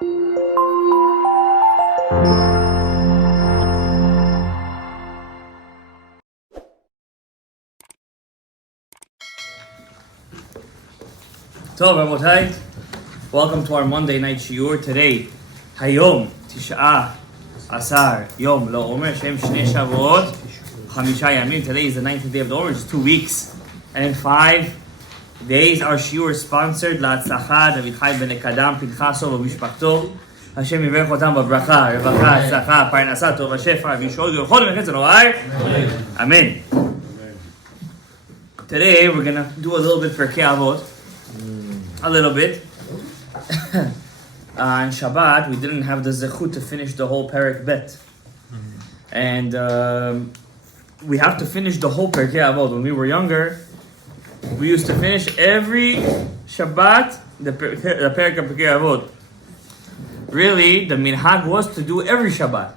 So, Rabotai, welcome to our Monday night shiur. Today, Hayom, Tish'ah, Asar, Yom, Lo Omer, Shem, Shnei Shavuot, Chamisha Yamim. Today is the 9th day of the Omer, it's 2 weeks. And in 5 days, our shiur is sponsored, L'Atzlacha, David Chai Ben Ekadam, Pinchaso, V'Mishpachto. Hashem Yiverech Otam B'Bracha, Revacha, Atzlacha, Parnasa, Tov HaShefa, V'Yishol, V'Yochol, V'Chesed Oar. Amen. Today, we're going to do a little bit for Pirkei Avot. A little bit. On Shabbat, we didn't have the zechut to finish the whole Perek Bet. And we have to finish the whole Pirkei Avot. When we were younger, we used to finish every Shabbat the Perek of Pirkei Avot. Really, the minhag was to do every Shabbat.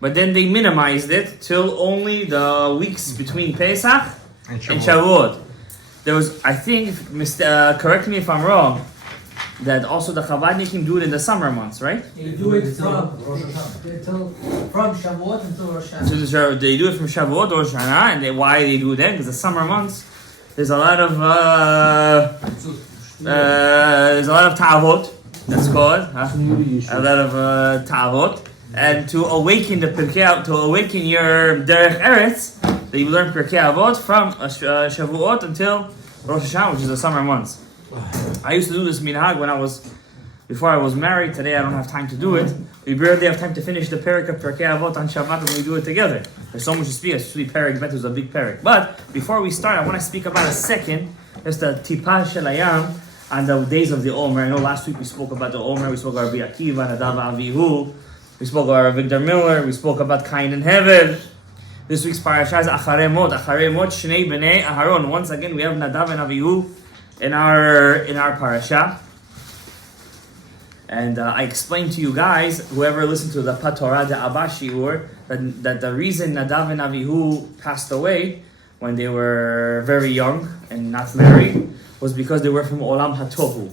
But then they minimized it till only the weeks between Pesach and Shavuot. There was, I think, correct me if I'm wrong, that also the Chavadnikim do it in the summer months, right? They do it from Shavuot until Rosh Hashanah. So they do it from Shavuot or Rosh Hashanah, and why they do that? Because the summer months, there's a lot of ta'avot, that's called, a lot of ta'avot, and to awaken the Pirkei, to awaken your Derech Eretz, that you learn Pirkei Avot from Shavuot until Rosh Hashanah, which is the summer months. I used to do this minhag before I was married. Today I don't have time to do it. We barely have time to finish the Perek of Pirkei Avot on Shabbat when we do it together. There's so much to speak, especially Perek Bet is a big Perek. But before we start, I want to speak about a second, just the Tipa Shelayam on the days of the Omer. I know last week we spoke about the Omer, we spoke about Rabbi Akiva, Nadav Avihu, we spoke about Victor Miller, we spoke about Cain and Hevel. This week's parasha is Acharei Mot, Shnei Bnei Aharon. Once again, we have Nadav and Avihu in our parasha. And I explained to you guys, whoever listened to the Patorah de Abba Shiur, that the reason Nadav and Avihu passed away when they were very young and not married was because they were from Olam HaTohu.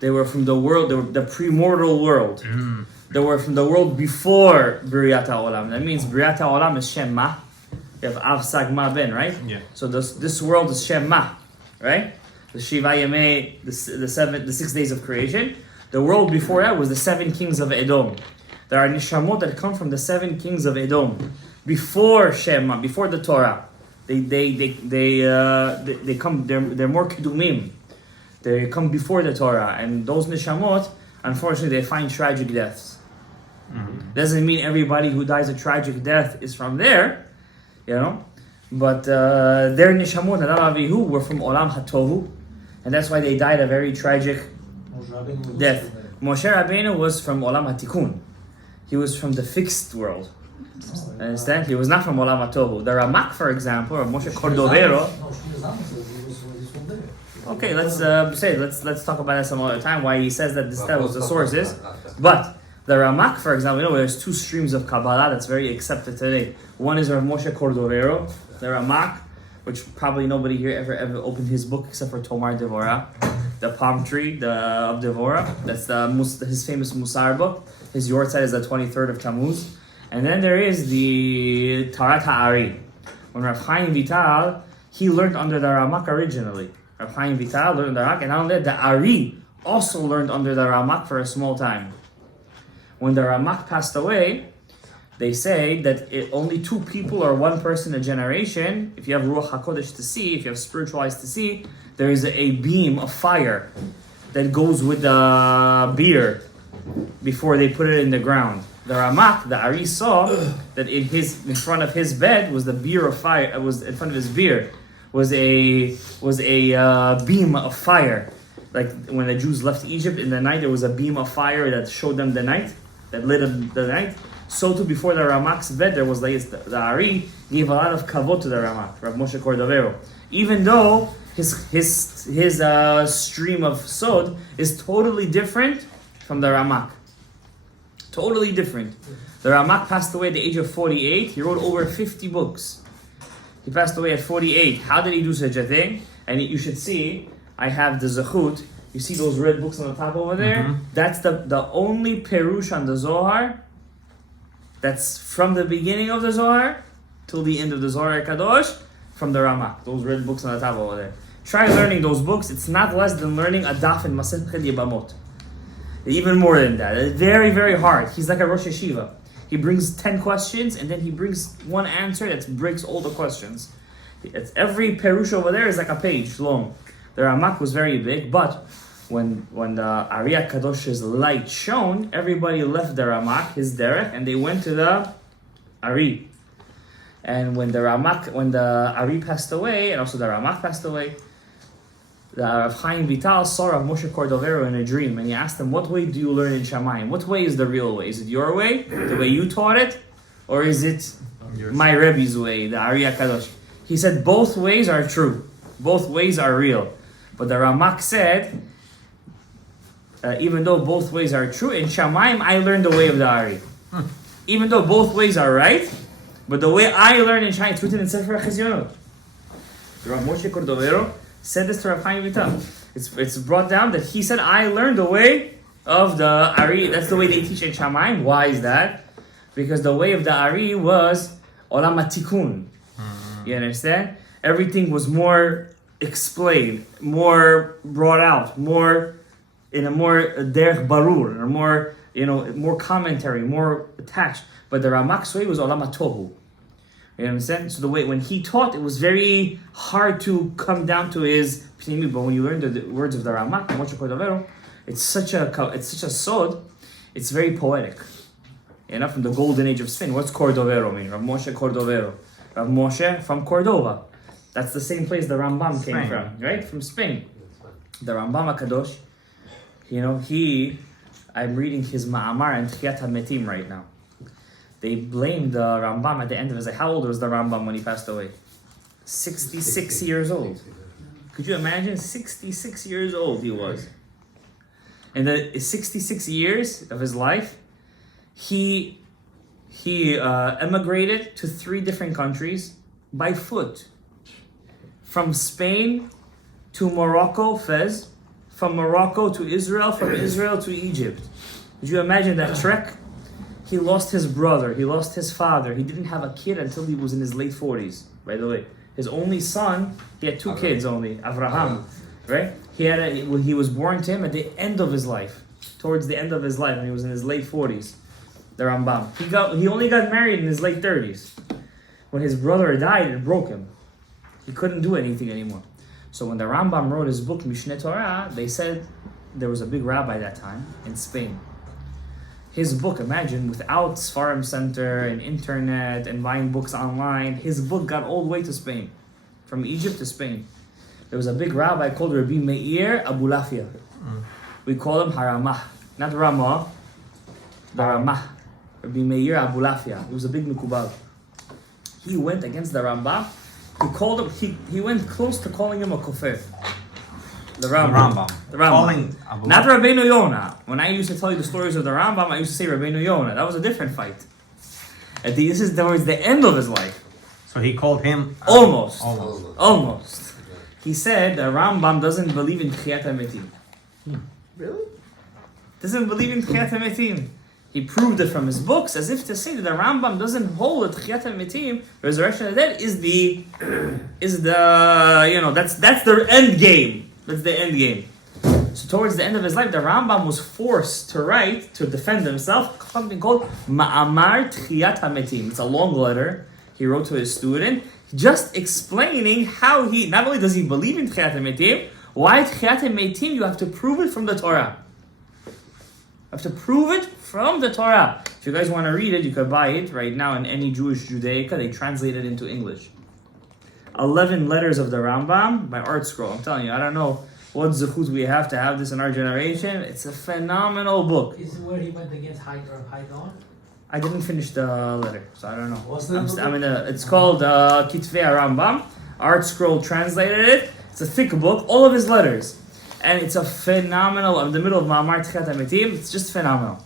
They were from the world, the premortal world. They were from the world before B'riyat HaOlam. That means B'riyat HaOlam is Shem Ma. You have Av Sag Ma Ben, right? Yeah. So this world is Shem Ma, right? The Shiva Yemei, the 6 days of creation. The world before that was the 7 kings of Edom. There are nishamot that come from the 7 kings of Edom before Shem Ma, before the Torah. They come. They're more kedumim. They come before the Torah, and those nishamot, unfortunately, they find tragic deaths. Doesn't mean everybody who dies a tragic death is from there, but their nishamot, Nadav Avihu, were from Olam HaTohu, and that's why they died a very tragic death. Moshe Rabbeinu was from Olam HaTikun. He was from the fixed world. Understand? He was not from Olam HaTohu. The Ramak, for example, or Moshe Cordovero. Okay, let's talk about that some other time. Why he says that that was the sources, but the Ramak, for example, there's 2 streams of Kabbalah that's very accepted today. One is Rav Moshe Cordovero, the Ramak, which probably nobody here ever opened his book except for Tomar Devorah, the palm tree of Devorah. That's his famous Musar book. His Yortzeit is the 23rd of Tammuz. And then there is the Tarat Ha'ari. When Rav Chaim Vital, he learned under the Ramak originally. Rav Chaim Vital learned under the Ramak, and not only that, the Ari also learned under the Ramak for a small time. When the Ramak passed away, they say that only 2 people or 1 person a generation, if you have Ruach HaKodesh to see, if you have spiritual eyes to see, there is a beam of fire that goes with the beer before they put it in the ground. The Ramak, the Ari, saw that in front of his bed was the beer of fire. Was in front of his beer was a beam of fire. Like when the Jews left Egypt in the night, there was a beam of fire that showed them the night, that lit up the night. So too, before the Ramak's bed, there was the Ari gave a lot of kavod to the Ramak, Rav Moshe Cordovero, even though his stream of sod is totally different from the Ramak. Totally different. The Ramak passed away at the age of 48. He wrote over 50 books. He passed away at 48. How did he do such a thing? And you should see, I have the zechut. You see those red books on the top over there? Mhm. That's the only Perush on the Zohar that's from the beginning of the Zohar till the end of the Zohar Kadosh from the Ramak. Those red books on the top over there. Try learning those books. It's not less than learning a daf in Masechet Yebamot. Even more than that. It's very, very hard. He's like a Rosh Yeshiva. He brings 10 questions and then he brings one answer that breaks all the questions. It's every Perush over there is like a page long. The Ramak was very big, but when the Ari Kadosh's light shone, everybody left the Ramak, his derech, and they went to the Ari. And when the Ari passed away, and also the Ramak passed away, the Rav Chaim Vital saw Rav Moshe Cordovero in a dream, and he asked him, "What way do you learn in Shamayim? What way is the real way? Is it your way, the way you taught it, or is it my Rebbe's way, the Ari Kadosh?" He said, "Both ways are true. Both ways are real." But the Ramak said, even though both ways are true, in Shamayim I learned the way of the Ari. Even though both ways are right, but the way I learned in Shamayim, it's written in Sefer HaChizionot. Rav Moshe Cordovero said this to Rav Chaim Vital. It's brought down that he said, I learned the way of the Ari. That's the way they teach in Shamayim. Why is that? Because the way of the Ari was Olam HaTikun. You understand? Everything was more explained, more brought out, more in a more derech barur, or more, more commentary, more attached. But the Ramak's way was Olam HaTohu. You understand? So the way when he taught, it was very hard to come down to his pnimi. But when you learn the words of the Ramak, Moshe Cordovero, it's such a sod. It's very poetic. From the golden age of Spain. What's Cordovero mean? Rav Moshe Cordovero. Rav Moshe from Cordova. That's the same place the Rambam came from, right? From Spain. The Rambam HaKadosh, I'm reading his Ma'amar and Tchiyat HaMetim right now. They blamed the Rambam at the end of his life. How old was the Rambam when he passed away? 66 years old. Could you imagine? 66 years old he was. In the 66 years of his life, he emigrated to 3 different countries by foot. From Spain to Morocco, Fez. From Morocco to Israel. From Israel to Egypt. Could you imagine that trek? He lost his brother. He lost his father. He didn't have a kid until he was in his late 40s, by the way. His only son, he had 2 kids only, Avraham, right? He was born to him at the end of his life, towards the end of his life, when he was in his late 40s, the Rambam. He only got married in his late 30s. When his brother died, it broke him. He couldn't do anything anymore. So when the Rambam wrote his book, Mishneh Torah, they said there was a big rabbi that time in Spain. His book, imagine, without Sfarim Center and internet and buying books online, his book got all the way to Spain, from Egypt to Spain. There was a big rabbi called Rabbi Meir Abulafia. We call him Haramah, not Ramah, the Ramah. Rabbi Meir Abulafia. He was a big Mikubal. He went against the Rambam. He went close to calling him a kofir. The Rambam. Not Rabbeinu Yonah. When I used to tell you the stories of the Rambam, I used to say Rabbeinu Yonah. That was a different fight. This is towards the end of his life. So he called him... Almost. He said the Rambam doesn't believe in Tchiyat HaMetim. Really? Doesn't believe in Tchiyat HaMetim. He proved it from his books, as if to say that the Rambam doesn't hold that Tchiyat HaMetim, resurrection of the dead, is that's the end game. That's the end game. So towards the end of his life, the Rambam was forced to write, to defend himself, something called Ma'amar Tchiyat HaMetim. It's a long letter he wrote to his student, just explaining how not only does he believe in Tchiyat HaMetim, why Tchiyat HaMetim, you have to prove it from the Torah. You have to prove it from the Torah. If you guys want to read it, you can buy it right now in any Jewish Judaica. They translate it into English. 11 letters of the Rambam by Art Scroll. I'm telling you, I don't know what zechut we have to have this in our generation. It's a phenomenal book. Is it where he went against Haidon? I didn't finish the letter, so I don't know. What's the it's called Kitvei Rambam. Art Scroll translated it. It's a thick book, all of his letters. And it's a phenomenal, in the middle of Ma'amar Tchiyat HaMetim, it's just phenomenal.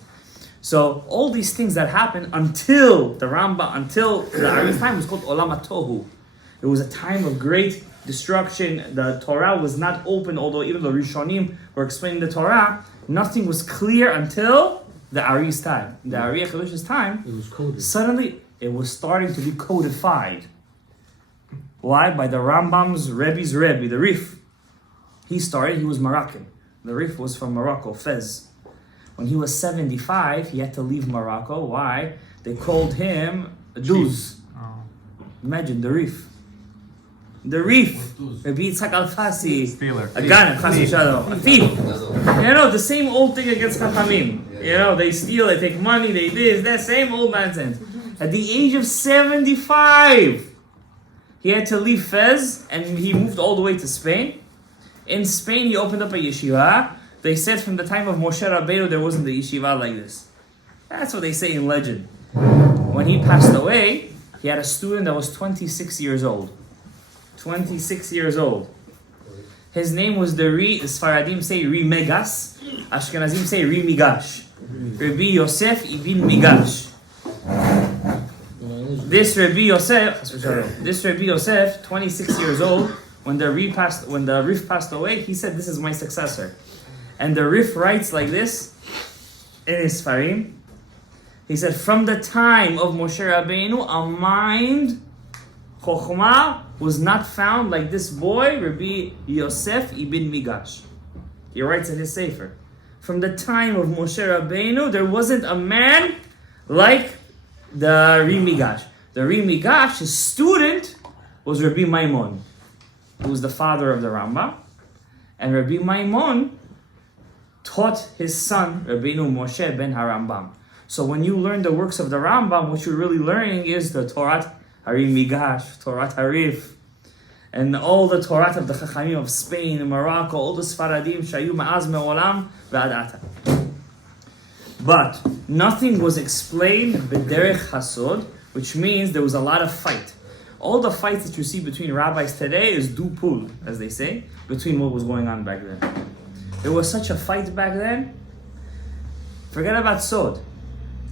So all these things that happened until the Rambam, until the Ari's time was called Olam HaTohu. It was a time of great destruction. The Torah was not open, although even the Rishonim were explaining the Torah. Nothing was clear until the Ari's time. The Ari HaKadosh's time, It was coded. suddenly it was starting to be codified. Why? By the Rambam's Rebbe's Rebbe, the Rif. He was Moroccan. The Rif was from Morocco, Fez. When he was 75, he had to leave Morocco. Why? They called him a Duz. Imagine the Rif. The Rif. Rabbi Yitzhak Al-Fasi. Stealer. A gun, a thief. You know, the same old thing against Chachamim. You know, they steal, they take money, they this, that same old nonsense. At the age of 75, he had to leave Fez and he moved all the way to Spain. In Spain, he opened up a yeshiva. They said from the time of Moshe Rabbeinu, there wasn't a yeshiva like this. That's what they say in legend. When he passed away, he had a student that was 26 years old. 26 years old. His name was the Sfaradim say Ri Megas, Ashkenazim say Ri Migash. Rabbi Yosef ibn Migash. This Rabbi Yosef, 26 years old, when the Rif passed away, he said, "This is my successor." And the Rif writes like this in his Farim. He said, "From the time of Moshe Rabbeinu, a mind, Chokhmah, was not found like this boy, Rabbi Yosef ibn Migash." He writes in his Sefer. From the time of Moshe Rabbeinu, there wasn't a man like the Ri Migash. The Ri Migash, his student, was Rabbi Maimon, who was the father of the Rambam. And Rabbi Maimon taught his son, Rabbeinu Moshe ben HaRambam. So when you learn the works of the Rambam, what you're really learning is the Torah Hari Migash, Torah Harif, and all the Torah of the Chachamim of Spain and Morocco, all the Sfaradim, Shayu Ma'az Me'olam V'ad Ata. But nothing was explained b'derech hasod, which means there was a lot of fight. All the fights that you see between rabbis today is dupul, as they say, between what was going on back then. There was such a fight back then. Forget about sod.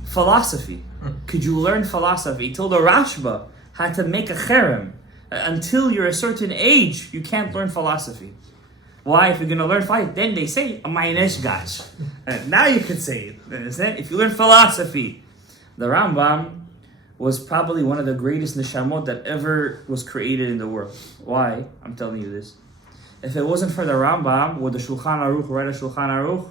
Philosophy. Could you learn philosophy? Till the Rashba had to make a cherem. Until you're a certain age, you can't learn philosophy. Why? If you're going to learn philosophy, then they say, "Amayinesh gash." Now you can say it. Understand? If you learn philosophy, the Rambam was probably one of the greatest neshamot that ever was created in the world. Why? I'm telling you this. If it wasn't for the Rambam, would the Shulchan Aruch write a Shulchan Aruch?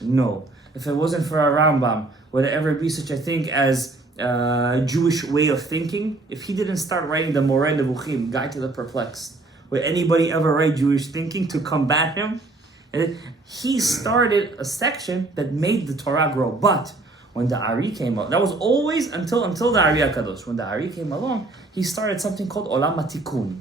No. If it wasn't for a Rambam, would there ever be such a thing as Jewish way of thinking? If he didn't start writing the Moreh Nevuchim, Guide to the Perplexed, would anybody ever write Jewish thinking to combat him? And he started a section that made the Torah grow. But when the Ari came out, that was always until the Ari HaKadosh. When the Ari came along, he started something called Olam HaTikun,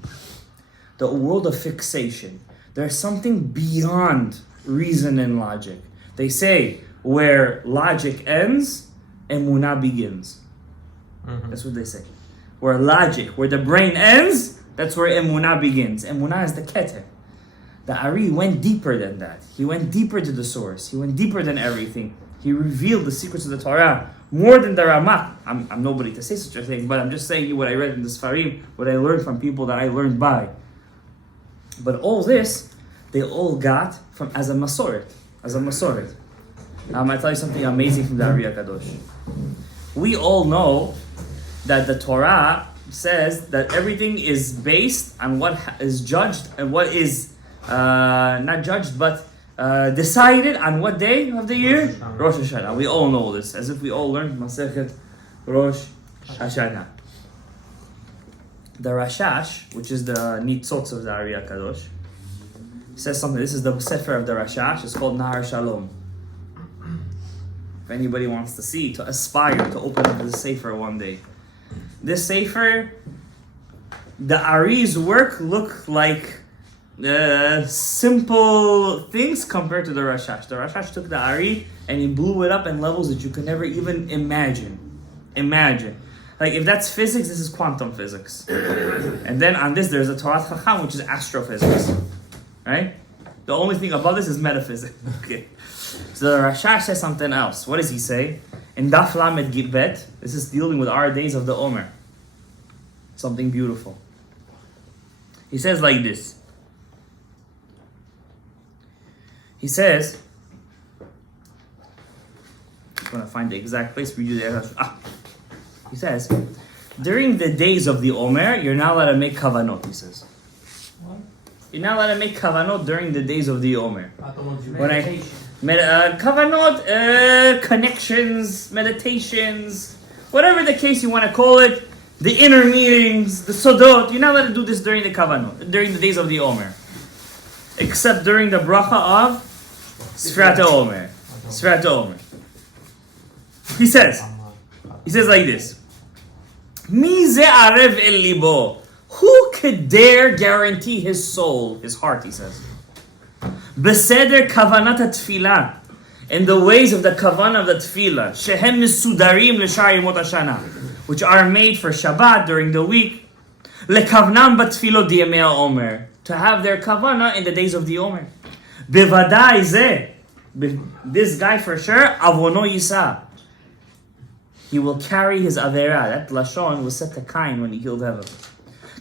the world of fixation. There's something beyond reason and logic. They say where logic ends, Emunah begins. That's what they say. Where logic, where the brain ends, that's where Emunah begins. Emunah is the Keter. The Ari went deeper than that. He went deeper to the source. He went deeper than everything. He revealed the secrets of the Torah more than the Ramak. I'm nobody to say such a thing, but I'm just saying you what I read in the Sfarim, what I learned from people that I learned by. But all this, they all got from as a Masoret. Now I'm going to tell you something amazing from the Ari HaKadosh. We all know that the Torah says that everything is based on what is judged and what is not judged but decided on what day of the year? Rosh Hashanah. We all know this, as if we all learned Masechet Rosh Hashanah. The Rashash, which is the Nitzotz of the Ari HaKadosh, says something. This is the Sefer of the Rashash. It's called Nahar Shalom. If anybody wants to see, to aspire to open up this Sefer one day. This Sefer, the Ari's work look like simple things compared to the Rashash. The Rashash took the Ari and he blew it up in levels that you could never even imagine. Like if that's physics, this is quantum physics. And then on this, there's a Torah Chacham, which is astrophysics. Right? The only thing above this is metaphysics. Okay. So the Rashash says something else. What does he say? In Daf Lamed Git Bet, this is dealing with our days of the Omer. Something beautiful. He says like this. He says, I'm going to find the exact place for you there. He says, during the days of the Omer, you're not allowed to make kavanot, he says. What? You're not allowed to make kavanot during the days of the Omer. Meditation. Kavanot, connections, meditations, whatever the case you want to call it, the inner meetings, the sodot, you're not allowed to do this during the kavanot, during the days of the Omer. Except during the bracha of Sfrat Omer. Sfrat Omer. He says like this. Mi ze arev el libo. Who could dare guarantee his soul, his heart, he says. Beseder kavanat tefillah. In the ways of the kavanah of the tefillah. Shehem misudarim l'shar yemot hashana. Which are made for Shabbat during the week. Lekavnam batfilot diyamei Omer. To have their kavanah in the days of the Omer. Bevadai zeh. This guy for sure, avono yisa. He will carry his avera. That lashon was set to Cain when he killed Eva.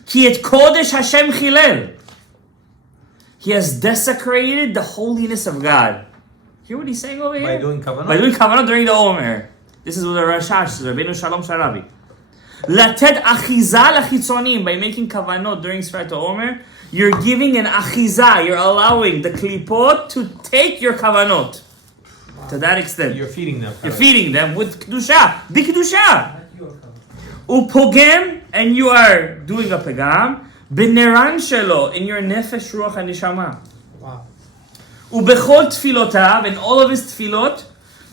Ki et kodesh Hashem chilel. He has desecrated the holiness of God. Hear what he's saying over here? By doing kavanah? By doing kavanah during the Omer. This is what the Rashash says. Rabbi Shalom Rabbi. Lated achiza lachitzonim. By making kavanot during Sfrat Omer, you're giving an achiza. You're allowing the klipot to take your kavanot. To that extent. You're feeding them. You're feeding them with kedusha. B'kedusha. Upogem, and you are doing a pegam. B'neran shelo, in your nefesh ruach hanishama. Wow. Ubechol tfilotav, and all of his tfilot.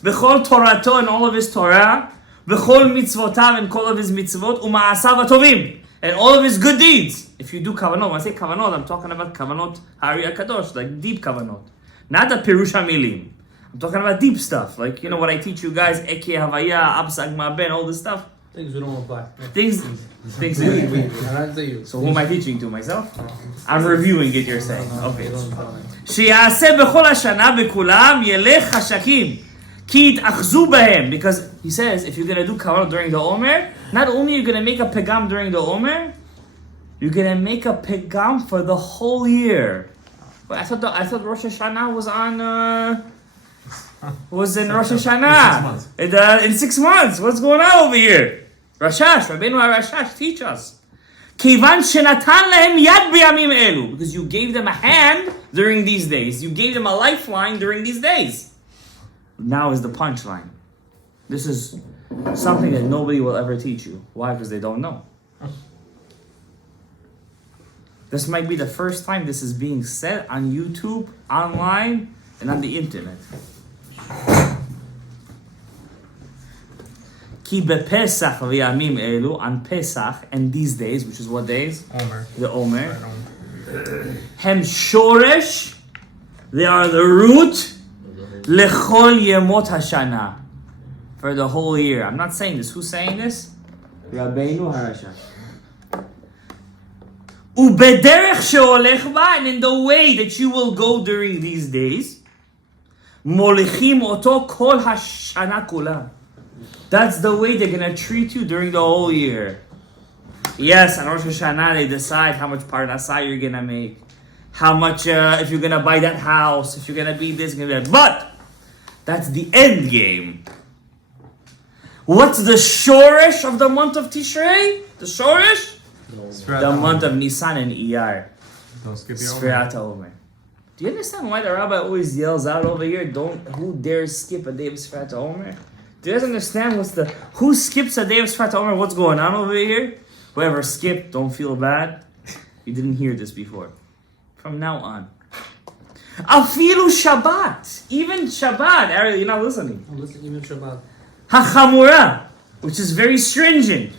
Bechol torato, and all of his Torah. Bechol mitzvotav, and all of his mitzvot. Uma'asav atovim, and all of his good deeds. If you do kavanot, when I say kavanot, I'm talking about kavanot hari akadosh, like deep kavanot. Not the pirush milim. I'm talking about deep stuff, like, you know what I teach you guys, Eke Havaya, Absag Ma'ben, all this stuff. Things we don't apply. Things. So who am I teaching to? Myself? I'm reviewing it, you're saying. Okay. Shi'aseh b'chol hashana b'kulam yelech hashakim ki yit'achzu b'hem. Because he says, if you're going to do kavanah during the Omer, not only are you going to make a pegam during the Omer, you're going to make a pegam for the whole year. But I thought Rosh Hashanah was on... was in Rosh Hashanah. In 6 months. What's going on over here? Rashash, Rabbeinu Rashash, teach us. Kivan shenatan lehem yad b'yamim elu. Because you gave them a hand during these days. You gave them a lifeline during these days. Now is the punchline. This is something that nobody will ever teach you. Why? Because they don't know. This might be the first time this is being said on YouTube, online, and on the internet. Ki bepesach v'yamim elu, on Pesach, and these days, which is what days? Omer. The Omer. Hem shoresh, they are the root, lechol yemot hashana, for the whole year. I'm not saying this. Who's saying this? Rabbeinu Harasha. Ubederech sheolech ba, and in the way that you will go during these days, molichim oto kol hashana kula. That's the way they're gonna treat you during the whole year. Yes, on Rosh Hashanah they decide how much parnasah you're gonna make, how much if you're gonna buy that house, if you're gonna be this, gonna be that. But that's the end game. What's the shoresh of the month of Tishrei? The shoresh? The month of Nisan and Iyar. Don't skip the Sfirat Omer. Do you understand why the rabbi always yells out over here, who dares skip a day of Sfirat Omer? Do you guys understand who skips a day of Sfirat Omer? What's going on over here? Whoever skipped, don't feel bad. You didn't hear this before. From now on. Afilu Shabbat. Even Shabbat. Ariel, you're not listening. I'm listening, even Shabbat. Hachamura, which is very stringent.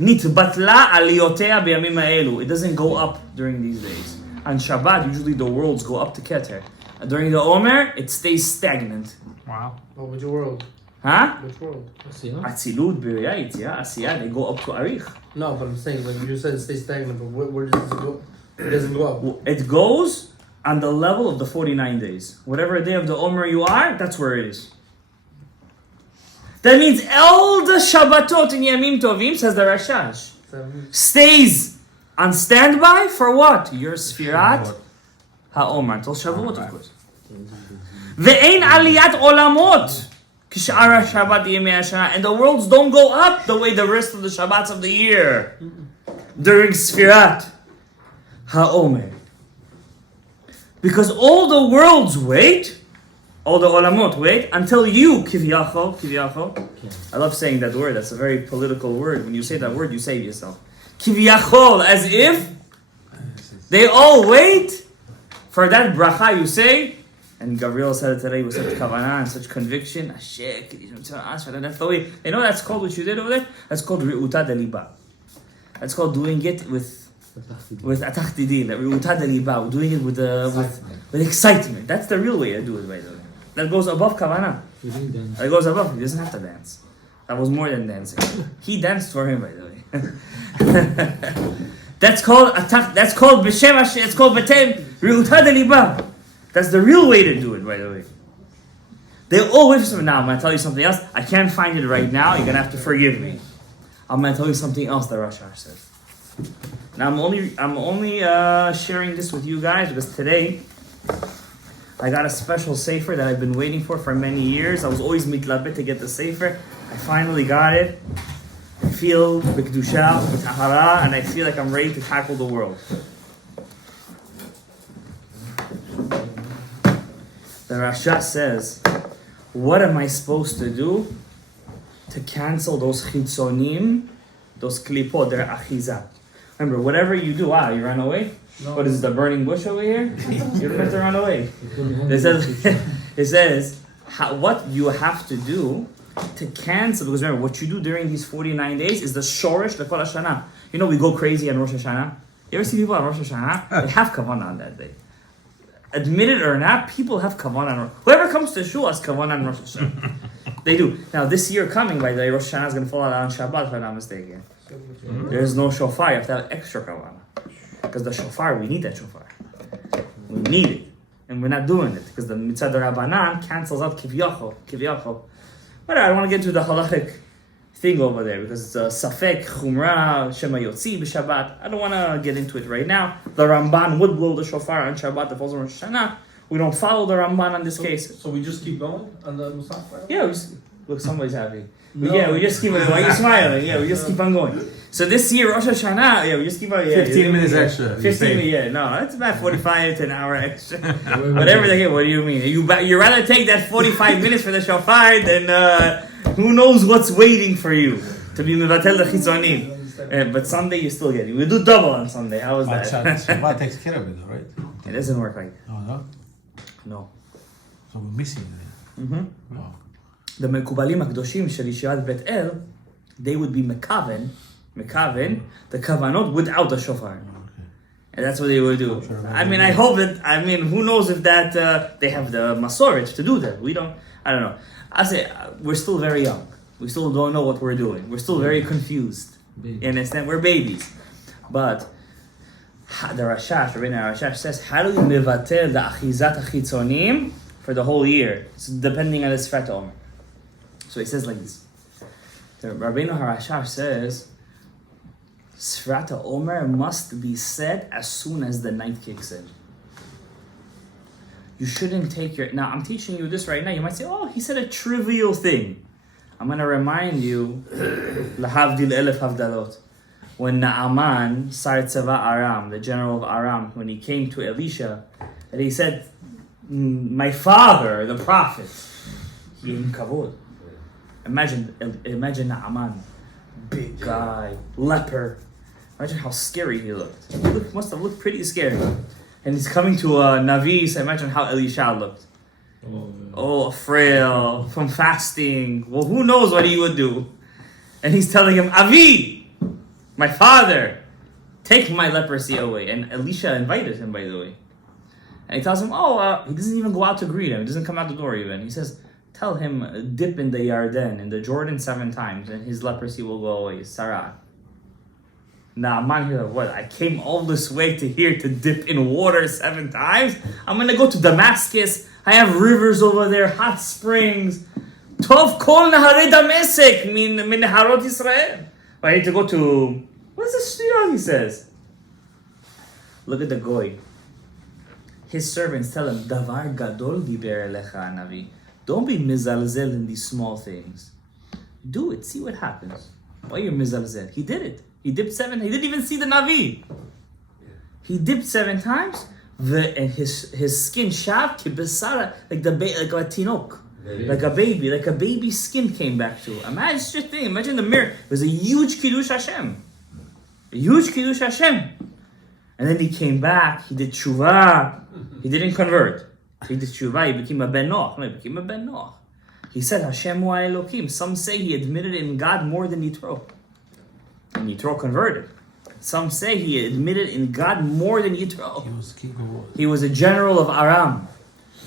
Nitbatla aliyotea b'yamim ha'elu. It doesn't go up during these days. On Shabbat, usually the worlds go up to Keter. During the Omer, it stays stagnant. Wow. Oh, which world? Huh? Which world? Atzilut, B'riyah, Yitzia, Asiyah, they go up to Arich. No, but I'm saying, like you said, it stays stagnant, but where does it go? It doesn't go up. It goes on the level of the 49 days. Whatever day of the Omer you are, that's where it is. That means all the Shabbatot in Yamim Tovim, says the Rashash, stays On standby for what? Your Sfirat HaOmer. Until Shavuot, of course. Ve'ein aliyat olamot. Kish'ara Shabbat yemei hashana. And the worlds don't go up the way the rest of the Shabbats of the year. During Sfirat HaOmer. Because all the worlds wait, all the olamot wait, until you, kiviyachol. I love saying that word. That's a very political word. When you say that word, you save yourself. Kiviyachol, as if they all wait for that bracha you say. And Gabriel said it today with such kavanah and such conviction. That's the way. You know that's called what you did over there? That's called ri'uta deliba. That's called doing it with atachtidin, ri'uta deliba, doing it with excitement. That's the real way to do it, by the way. That goes above kavanah. That goes above. He doesn't have to dance. That was more than dancing. He danced for him, by the way. That's called b'shem Hashem. It's called b'tem ri'uta deliba. That's the real way to do it, by the way. They all wait for something. Now I'm going to tell you something else. I can't find it right now. You're going to have to forgive me. I'm going to tell you something else that Rosh Hashanah said. Now I'm only sharing this with you guys because today I got a special sefer that I've been waiting for many years. I was always mitlabet to get the sefer. I finally got it. I feel b'kedusha, b'tahara, and I feel like I'm ready to tackle the world. The Rasha says, what am I supposed to do to cancel those chitzonim, those klipot, their achiza? Remember, whatever you do, you run away? No. What is the burning bush over here? You're going to run away. It says what you have to do to cancel, because remember, what you do during these 49 days is the shorish, the kol hashana. You know, we go crazy on Rosh Hashanah. You ever see people on Rosh Hashanah? They have kavanah on that day. Admit it or not, people have kavanah. Whoever comes to shul has kavanah on Rosh Hashanah. They do. Now, this year coming, by the way, Rosh Hashanah is going to fall out on Shabbat, if I'm not mistaken. There's no shofar. You have to have extra kavanah. Because the shofar, we need that shofar. We need it. And we're not doing it. Because the mitzvah Rabbanan cancels out kiviyachol. But I don't want to get into the halachic thing over there. Because it's a safek, chumrah, shema yotzi b'Shabbat. I don't want to get into it right now. The Ramban would blow the shofar on Shabbat that falls on Rosh Hashanah. We don't follow the Ramban on this case. So we just keep going on the Musaf? Yeah, look, somebody's happy. No. Yeah, we just keep on going. Why are you smiling? Yeah, we just keep on going. So this year, Rosh Hashanah, we just keep on. 15 minutes extra. 15 minutes, no, it's about 45 to an hour extra. Whatever the hell, what do you mean? You rather take that 45 minutes for the shofar than who knows what's waiting for you to be mevatel the chitzonim. But Sunday you still get it. We do double on Sunday. How was that? Shabbat takes care of it, though, right? It doesn't work like that. Oh, no? No. So we're missing it. Mm-hmm. Oh. The Mekubalim HaKadoshim Shel Yeshivat Bet El, they would be mekaven, the kavanot without the shofar. Okay. And that's what they would do. I mean, I hope that, who knows if that, they have the masoret to do that. I don't know. I say, we're still very young. We still don't know what we're doing. We're still very confused. You understand? We're babies. But the Rashash, Rabbi Rashash says, how do we mevatel the achizat achitzonim for the whole year? It's depending on the Sfat Omer. So he says like this. The Rabbi Rashash says, Sfat Omer must be said as soon as the night kicks in. You shouldn't take your... Now, I'm teaching you this right now. You might say, oh, he said a trivial thing. I'm going to remind you, Lahavdil Elef Havdalot, when Naaman, Sar Tzava Aram, the general of Aram, when he came to Elisha, and he said, my father, the prophet, he gave him kavod. Imagine Naaman, big guy, leper. Imagine how scary he looked. He must have looked pretty scary. And he's coming to a Navi, so imagine how Elisha looked. Oh, frail, from fasting. Well, who knows what he would do? And he's telling him, Avi, my father, take my leprosy away. And Elisha invited him, by the way. And he tells him, he doesn't even go out to greet him. He doesn't come out the door even. He says, tell him, dip in the Yarden, in the Jordan 7 times, and his leprosy will go away. Sarah. Naaman here, what? I came all this way to here to dip in water 7 times? I'm going to go to Damascus. I have rivers over there, hot springs. Tov kol nahare Damasek min naharot Israel. I need to go to, what's the street he says? Look at the goy. His servants tell him, Davar gadol diber elecha hanavi. Don't be mizalzel in these small things. Do it. See what happens. Why you're mizalzel? He did it. He dipped 7. He didn't even see the navi. He dipped 7 times, and his skin shav kibesara like a tinok, like a baby. Like a baby's skin came back to. Imagine the mirror. It was a huge kiddush Hashem. A huge kiddush Hashem. And then he came back. He did tshuva. He didn't convert. He did tshuva. He became a ben Noach. No, he became a ben Noach. He said Hashem wa Elokim. Some say he admitted in God more than Yitro. And Yitro converted. Some say he admitted in God more than Yitro. He was a general of Aram,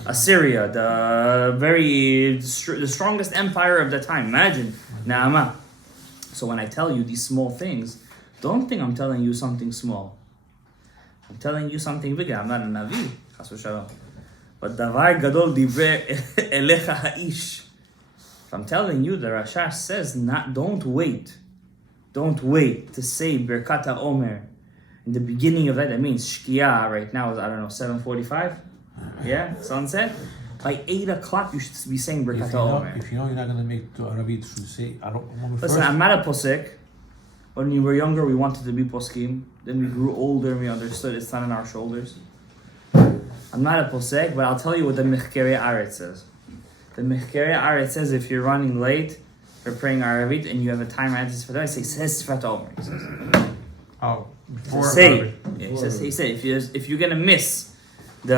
Assyria, the strongest empire of the time. Imagine, Naama. So when I tell you these small things, don't think I'm telling you something small. I'm telling you something big. I'm not a Navi, Chas v'Shalom. But Davar Gadol Divrei Elecha Ha'ish. If I'm telling you, the Rashash says, don't wait. Don't wait to say Birkat HaOmer. In the beginning of that means Shkia right now is, 7:45? Yeah, sunset? By 8 o'clock you should be saying Birkat HaOmer. If you know you're not going to make to Rabbi to say, I don't want to Listen, I'm not a posek. When we were younger, we wanted to be poskim. Then we grew older and we understood it's not on our shoulders. I'm not a posek, but I'll tell you what the Mechkerei Aretz says. The Mechkerei Aretz says if you're running late, we're praying Arabit and you have a timer answers for that. I say says Sfat Omer. He says. Oh, before say. Yeah, he said if you're gonna miss the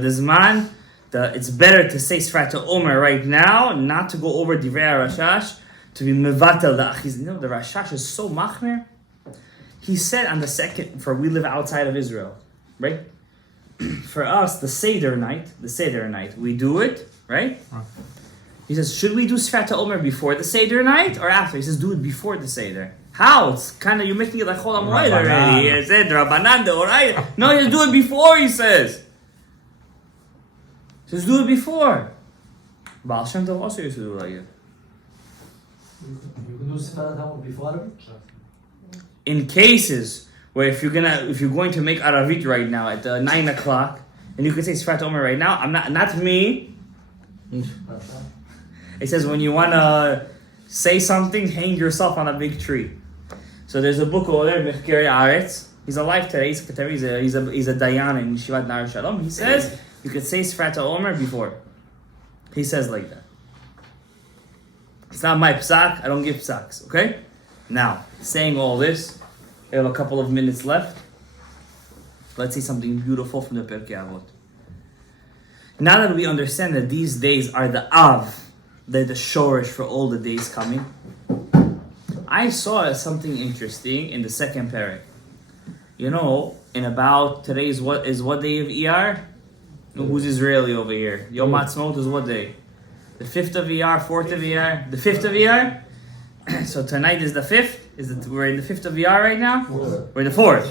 Zman, it's better to say Sfat Omer right now, not to go over Divrei Rashash, to be mevatel the achiz. You know the Rashash is so machmer. He said on the second, we live outside of Israel, right? For us, the Seder night, we do it, right? He says, should we do Sfat Omer before the Seder night or after? He says, do it before the Seder. How? It's kind of, you're making it like Chol HaMoed already. He said, Rabbanan Deoraita. No, he says, do it before, he says. He says, do it before. Baal Shem Tov also used to do it like it. You can do Sfat Omer before Arabit? In cases where if you're going to make Aravit right now at 9 o'clock, and you can say Sfat Omer right now, not me. It says when you want to say something, hang yourself on a big tree. So there's a book over there, Mechkerei Aretz. He's alive today. He's a Dayan in Yeshivat Nar Shalom. He says you could say Sfat Omer before. He says like that. It's not my psak. I don't give psaks. Okay. Now, saying all this, we have a couple of minutes left. Let's see something beautiful from the Pirkei Avot. Now that we understand that these days are the Av, they're the shorish for all the days coming, I saw something interesting in the second parak. You know, in about today's what day of ER? Who's Israeli over here? Yom Ha'atzmaut is what day? The 5th of ER, 4th of ER? The 5th of ER? So tonight is the 5th? We're in the 5th of ER right now? We're in the 4th.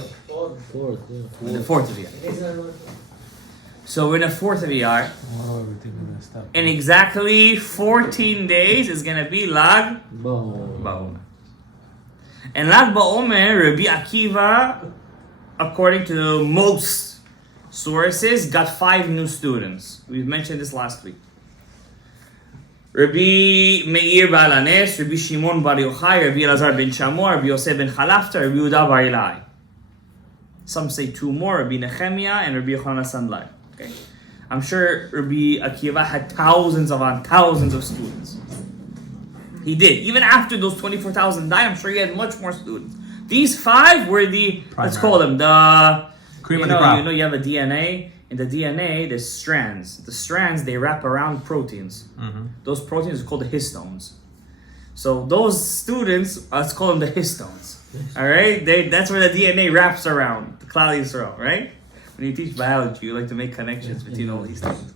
We're in the 4th of ER. So we're in the 4th of ER. In exactly 14 days is going to be Lag Ba'omer. And Lag Ba'omer, Rabbi Akiva, according to most sources, got 5 new students. We've mentioned this last week. Rabbi Meir Baal Hanes, Rabbi Shimon Bar Yochai, Rabbi Elazar ben Shamor, Rabbi Yosef ben Chalafta, Rabbi Yehuda Bar Ilai. Some say 2 more, Rabbi Nehemiah and Rabbi Yochanan Sandlai. Okay. I'm sure Rabbi Akiva had thousands of students. He did. Even after those 24,000 died, I'm sure he had much more students. These 5 were the, let's call them, the cream of the crop. You know, you have a DNA. In the DNA, there's strands. The strands, they wrap around proteins. Mm-hmm. Those proteins are called the histones. So those students, let's call them the histones. All right? That's where the DNA wraps around, the Klal Yisrael, right? When you teach biology, you like to make connections between all these things.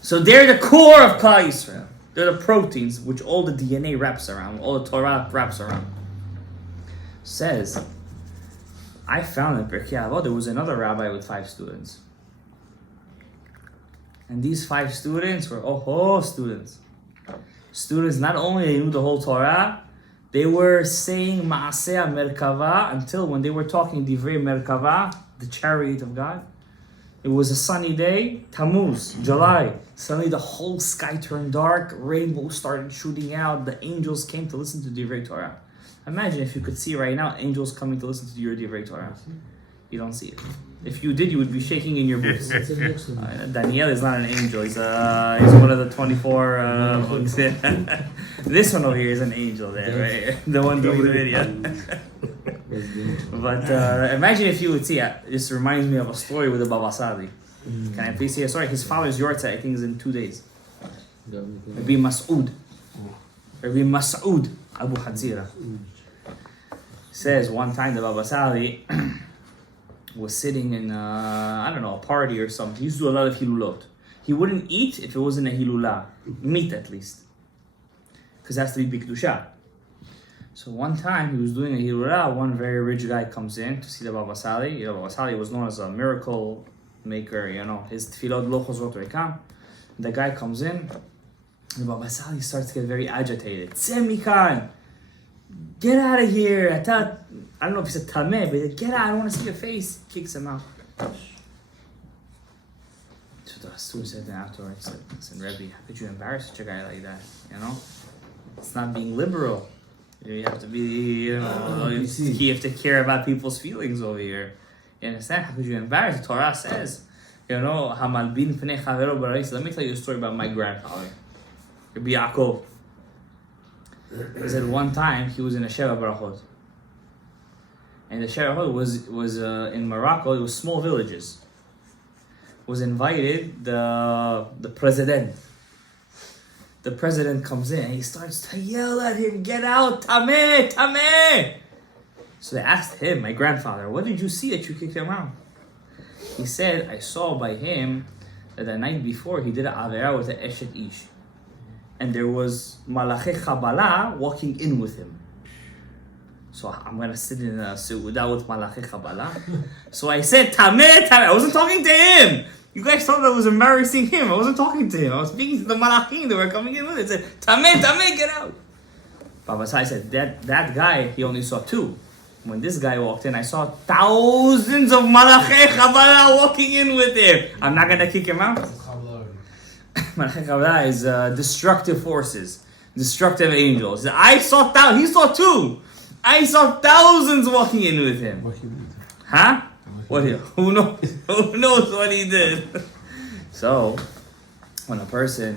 So they're the core of Klal Yisrael. They're the proteins which all the DNA wraps around, all the Torah wraps around. Says, I found in Pirkei Avot there was another rabbi with 5 students. And these 5 students were students. Students, not only they knew the whole Torah, They were saying Ma'aseh Merkava until when they were talking Divrei Merkava, the chariot of God. It was a sunny day, Tammuz, July. Suddenly the whole sky turned dark, rainbows started shooting out, the angels came to listen to Divrei Torah. Imagine if you could see right now angels coming to listen to your Divrei Torah. You don't see it. If you did, you would be shaking in your boots. Daniel is not an angel. He's one of the 24 books. This one over here is an angel there, right? The one doing the video. But imagine if you would see it. This reminds me of a story with the Baba Sadi. Can I please see a story? His father's yortzeit, I think, is in 2 days. Rabbi Mas'ud. Rabbi Mas'ud Abu Hadzira. Says one time the Baba Sadi was sitting in a party or something. He used to do a lot of hilulot. He wouldn't eat if it wasn't a hilula, meat at least, because it has to be bikdusha. So one time he was doing a hilula. One very rich guy comes in to see the Baba Sali. Baba Sali was known as a miracle maker. His tefillot lo chozrot rikam. The guy comes in. The Baba Sali starts to get very agitated. Tzemikan, get out of here! I don't know if he said tameh, but get out, I don't want to see your face. Kicks him out. So the student said to him afterwards, listen, Rabbi, how could you embarrass such a guy like that? It's not being liberal. You have to be, you have to care about people's feelings over here. You understand? How could you embarrass? The Torah says, Hamalbin pnei chavero b'rais. Let me tell you a story about my grandfather, Rabbi Yaakov. He said one time he was in a Sheva Barachot. And the Sheva was in Morocco. It was small villages. Was invited the president. The president comes in and he starts to yell at him, "Get out, Tameh, Tameh!" So they asked him, my grandfather, "What did you see that you kicked him out?" He said, "I saw by him that the night before he did an avera with the Eshet Ish. And there was Malachi Chabala walking in with him. So I'm going to sit in a Seudah with Malachi Chabala." So I said, Tameh, Tameh. I wasn't talking to him. You guys thought I was embarrassing him. I wasn't talking to him. I was speaking to the Malachim that were coming in with it. I said, Tameh, Tameh, get out. Baba Sai said, that guy, he only saw 2. When this guy walked in, I saw thousands of Malachi Chabala walking in with him. I'm not going to kick him out. Malachi Chabala is destructive forces, destructive angels. He saw 2. I saw thousands walking in with him. Huh? Who knows what he did? So, when a person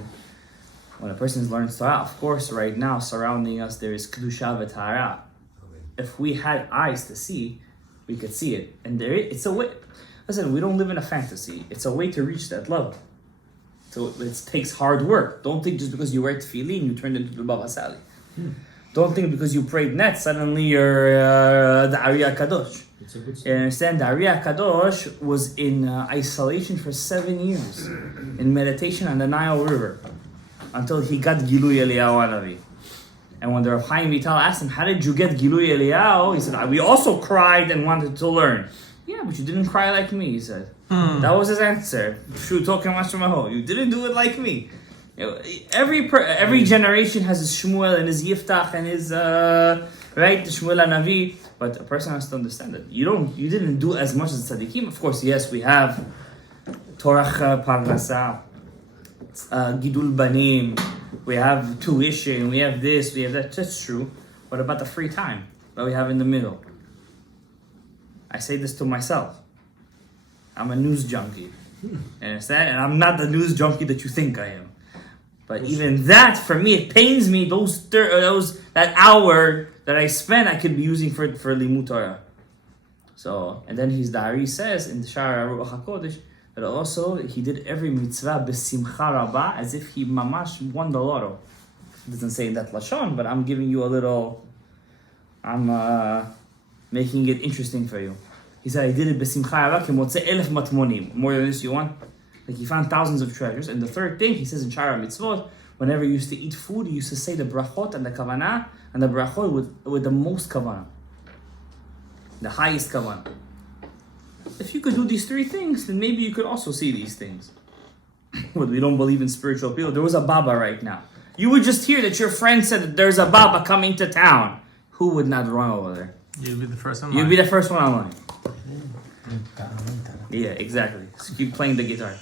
learns Torah, of course, right now surrounding us there is kedusha v'tahara. If we had eyes to see, we could see it, and it's a way. Listen, we don't live in a fantasy. It's a way to reach that level. So it takes hard work. Don't think just because you wear tefillin you turned into the Baba Sali. Don't think because you prayed net suddenly you're the Ari HaKadosh. You understand? The Ari HaKadosh was in isolation for 7 years in meditation on the Nile River until he got Gilui Eliyahu Hanavi. And when the Rav Chaim Vital asked him, "How did you get Gilui Eliyahu?" He said, "We also cried and wanted to learn." "Yeah, but you didn't cry like me," he said. That was his answer. You didn't do it like me. Every generation has his Shmuel and his Yiftach and his right, the Shmuel Hanavi. But a person has to understand that you didn't do as much as tzaddikim. Of course, yes, we have Torah Parnasa, Gidul Banim, we have tuition, we have this, we have that. That's true. What about the free time that we have in the middle? I say this to myself. I'm a news junkie. Understand? And I'm not the news junkie that you think I am. But even that, for me, it pains me. That hour that I spent, I could be using for Limud Torah. So, and then his diary says in the Shara Ruach HaKodesh that also he did every mitzvah besimcha rabba as if he mamash won the lotto. It doesn't say that lashon, but I'm giving you a little. I'm making it interesting for you. He said, "I did it besimcha rabba kemotze 1,000 matmonim." More than this, you want? Like he found thousands of treasures. And the third thing, he says in Shara Mitzvot, whenever he used to eat food, he used to say the brachot and the kavanah, and the brachot with the most kavanah. The highest kavanah. If you could do these 3 things, then maybe you could also see these things. But we don't believe in spiritual people. There was a Baba right now. You would just hear that your friend said that there's a Baba coming to town. who would not run over there? You'd be the first one. You'd be the first one online. Yeah, exactly. So keep playing the guitar.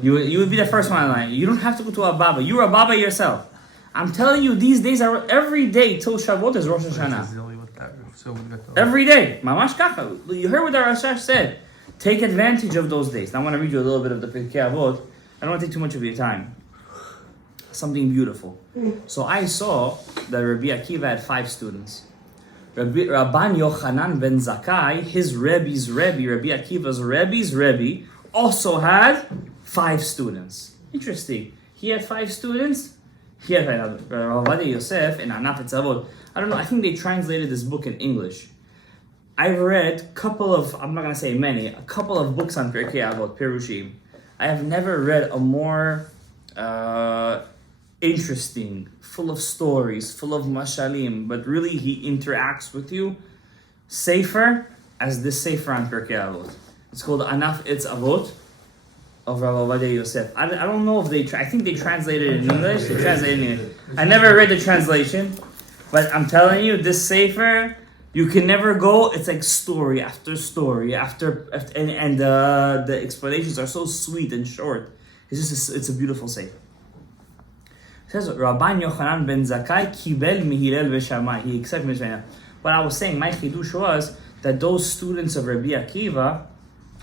You would be the first one online. You don't have to go to a Baba. You're a Baba yourself. I'm telling you, these days are every day till Shavuot is Rosh Hashanah. Every day. Mamash kacha. You heard what the Rashash said. Take advantage of those days. Now I want to read you a little bit of the Pirkei Avot. I don't want to take too much of your time. Something beautiful. So I saw that Rabbi Akiva had 5 students. Rabban Yochanan ben Zakkai, his Rebbe's Rebbe, Rabbi Akiva's Rebbe's Rebbe, also had 5 students. Interesting. He had 5 students. He had Rabbi Yosef and Anaf Etzavot. I don't know, I think they translated this book in English. I've read a couple of books on Pirkei Avot, Perushim. I have never read a more interesting, full of stories, full of mashalim, but really he interacts with you, sefer, as this sefer on Pirkei Avot. It's called Anaf Etzavot of Rabbi Yosef. I don't know if I think they translated it in English. They translated it in English. I never read the translation, but I'm telling you, this sefer, you can never go. It's like story after story and the explanations are so sweet and short. It's a beautiful sefer. It says Rabban Yochanan ben Zakkai kibel mihilel v'shamai. He accepted Mishmah. What I was saying, my chidush was that those students of Rabbi Akiva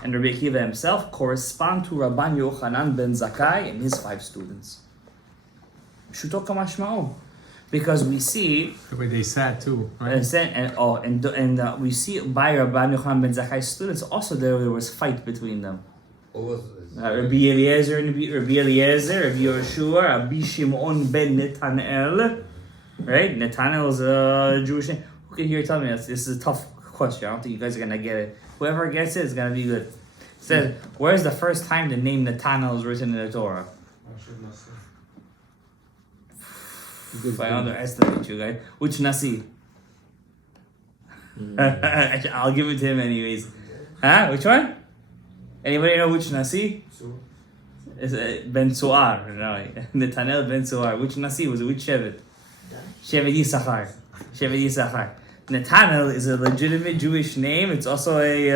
and Rabbi Akiva himself correspond to Rabban Yochanan ben Zakkai and his 5 students. Shuto kamashmao. Because we see the way they sat too, right? And we see by Rabban Yochanan ben Zakkai's students also there was fight between them. Rabbi Eliezer, Rabbi Yoshua, Rabbi Shimon ben Netanel, right? Netanel is a Jewish name. Who can hear tell me this is a tough question? I don't think you guys are gonna get it. Whoever gets it is gonna be good. It says, where's the first time the name Netanel is written in the Torah? If I underestimate you guys. Which Nasi? I'll give it to him anyways. Huh? Which one? Anybody know which Nasi? It's Ben Suar. No, Netanel Ben Suar. Which Nasi was it? Which Shevet? Shevet Yisachar. Netanel is a legitimate Jewish name. It's also it's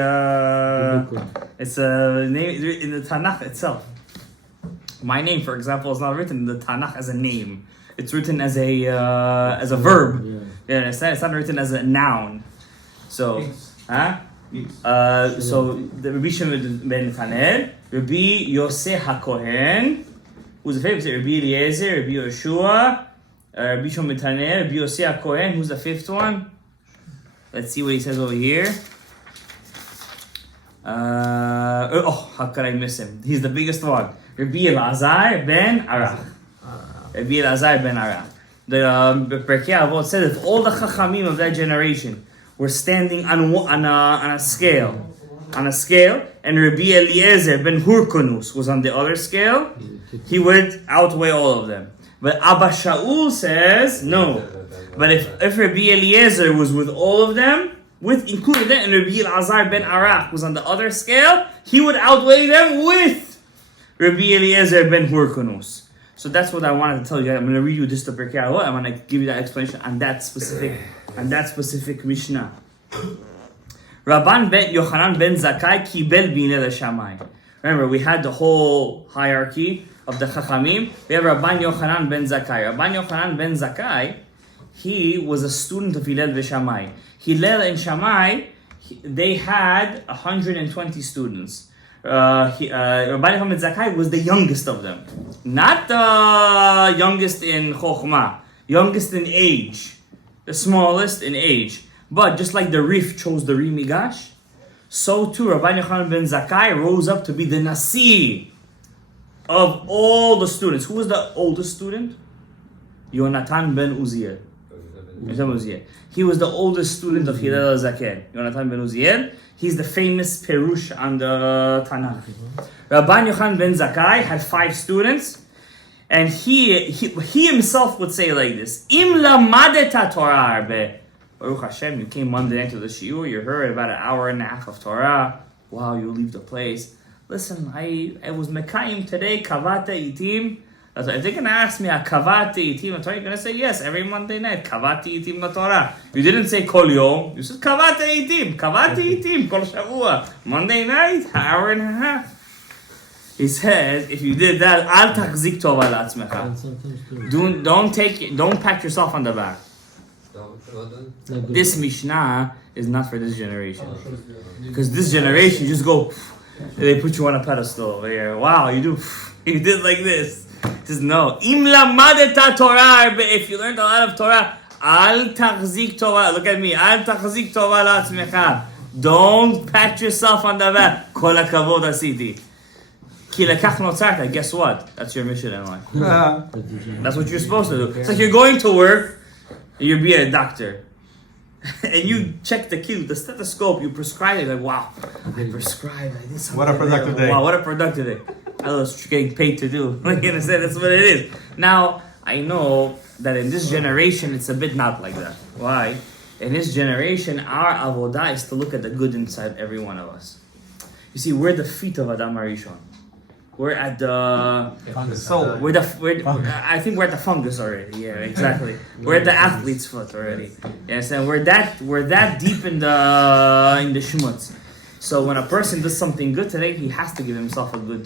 a name in the Tanakh itself. My name, for example, is not written in the Tanakh as a name. It's written as a verb. Yeah, it's not written as a noun. So, so the Rabbi Shimon ben Netanel, Rabbi Yosef HaKohen, who's the famous Rabbi Eliezer, Rabbi Yoshua, Rabbi Shimon ben Netanel, Rabbi Yosef HaKohen, who's the 5th one? Let's see what he says over here. How could I miss him? He's the biggest one. Rabbi Elazar ben Arach. Rabbi Elazar ben Arach. The Pirkei Avot said that all the Chachamim of that generation were standing on a scale, and Rabbi Eliezer ben Hurkonus was on the other scale. He would outweigh all of them. But Abba Shaul says no. But if Rabbi Eliezer was with all of them, including them, and Rabbi Elazar ben Arach was on the other scale, he would outweigh them with Rabbi Eliezer ben Hurkonus. So that's what I wanted to tell you. I'm going to read you this to Pirkei Avot. I'm going to give you that explanation on that specific Mishnah. Rabban ben Yochanan ben Zakkai kibel bina l'shamai. Remember, we had the whole hierarchy of the Chachamim. We have Rabban Yochanan ben Zakkai. Rabban Yochanan ben Zakkai, he was a student of Hillel v'Shammai. Hillel and Shammai, they had 120 students. Rabbi Yochanan ben Zakkai was the youngest of them. Not the youngest in Chokhmah, youngest in age, the smallest in age. But just like the Rif chose the Rimigash, so too Rabbi Yochanan ben Zakkai rose up to be the Nasi of all the students. Who was the oldest student? Yochanan ben Uziel. He was the oldest student of Hillel Zaken. Yochanan ben Uziel. He's the famous Perush on the Tanakh. Rabban Yochanan ben Zakkai had 5 students, and he himself would say like this: Im lamadeta Torah arbe. Baruch Hashem, you came Monday night to the shiur, you heard about an hour and a half of Torah. Wow, you leave the place. Listen, I was mekayim today, kavata itim, That's why if they're gonna ask me, kavati itim Torah, you're gonna say yes every Monday night. Kavati itim Torah. You didn't say kol yom. You said kavati itim kol shavua. Monday night, hour and a half. He says, if you did that, al tachzik tova la'atzmecha. Don't pat yourself on the back. This Mishnah is not for this generation. Because this generation just go, they put you on a pedestal over here. Wow, you did like this. Just no. Im lamadeta Torah, if you learned a lot of Torah, al tachzik tova. Look at me. Al tachzik tova la'atzmecha. Don't pat yourself on the back. Kol hakavod asiti. Ki lekach notzarta. Guess what? That's your mission in life. That's what you're supposed to do. It's like you're going to work, and you're being a doctor. And you check the key, the stethoscope, you prescribe it, like, wow, I prescribed, I did something. What a productive day. Wow, what a productive day. I was getting paid to do. You understand? That's what it is. Now, I know that in this generation, it's a bit not like that. Why? In this generation, our avodah is to look at the good inside every one of us. You see, we're the feet of Adam Harishon. We're at the soul. I think we're at the fungus already. Yeah, exactly. We're at the athlete's foot already. Yes, and we're that deep in the shmutz. So when a person does something good today, he has to give himself a good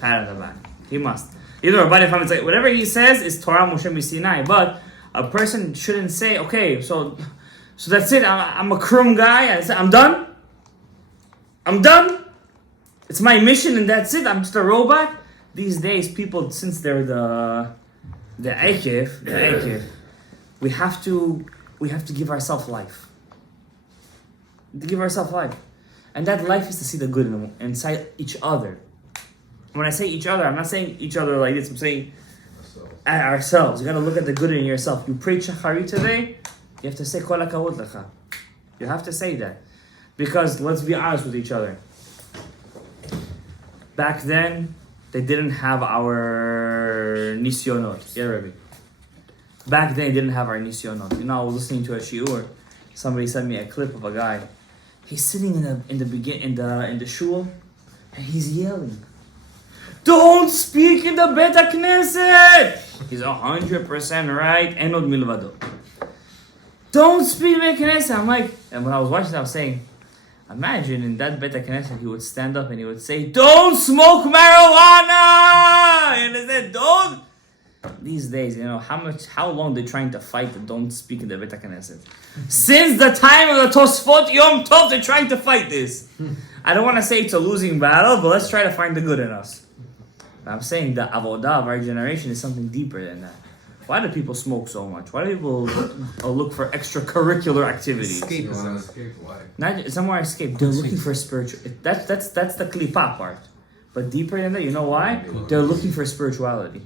pat on the back. He must. Either Rabbi it's like whatever he says is Torah Moshe Misinai, but a person shouldn't say, okay, so that's it. I'm a krum guy. I'm done. It's my mission and that's it. I'm just a robot. These days, people, since they're the Eikev, we have to give ourselves life. To give ourselves life. And that life is to see the good inside each other. When I say each other, I'm not saying each other like this. I'm saying at ourselves. You got to look at the good in yourself. You prayed Shachari today, you have to say Kol HaKavod Lecha. You have to say that. Because let's be honest with each other. Back then, they didn't have our nisyonot. Yeah, Rabbi. Back then, they didn't have our nisyonot. You know, I was listening to a shiur. Somebody sent me a clip of a guy. He's sitting in the shul, and he's yelling, "Don't speak in the Bet HaKnesset!" He's 100% right. Enod milvado. Don't speak in the Bet HaKnesset. I'm like, and when I was watching, I was saying, imagine in that Bet HaKnesset, he would stand up and he would say, "Don't smoke marijuana!" And they said, "Don't." These days, you know, how long they're trying to fight the don't speak in the Bet HaKnesset. Since the time of the Tosfot Yom Tov, they're trying to fight this. I don't want to say it's a losing battle, but let's try to find the good in us. I'm saying the avodah of our generation is something deeper than that. Why do people smoke so much? Why do people look for extracurricular activities? Not somewhere escape. They're looking for spiritual. That's the klipa part. But deeper than that, you know why? They're looking for spirituality.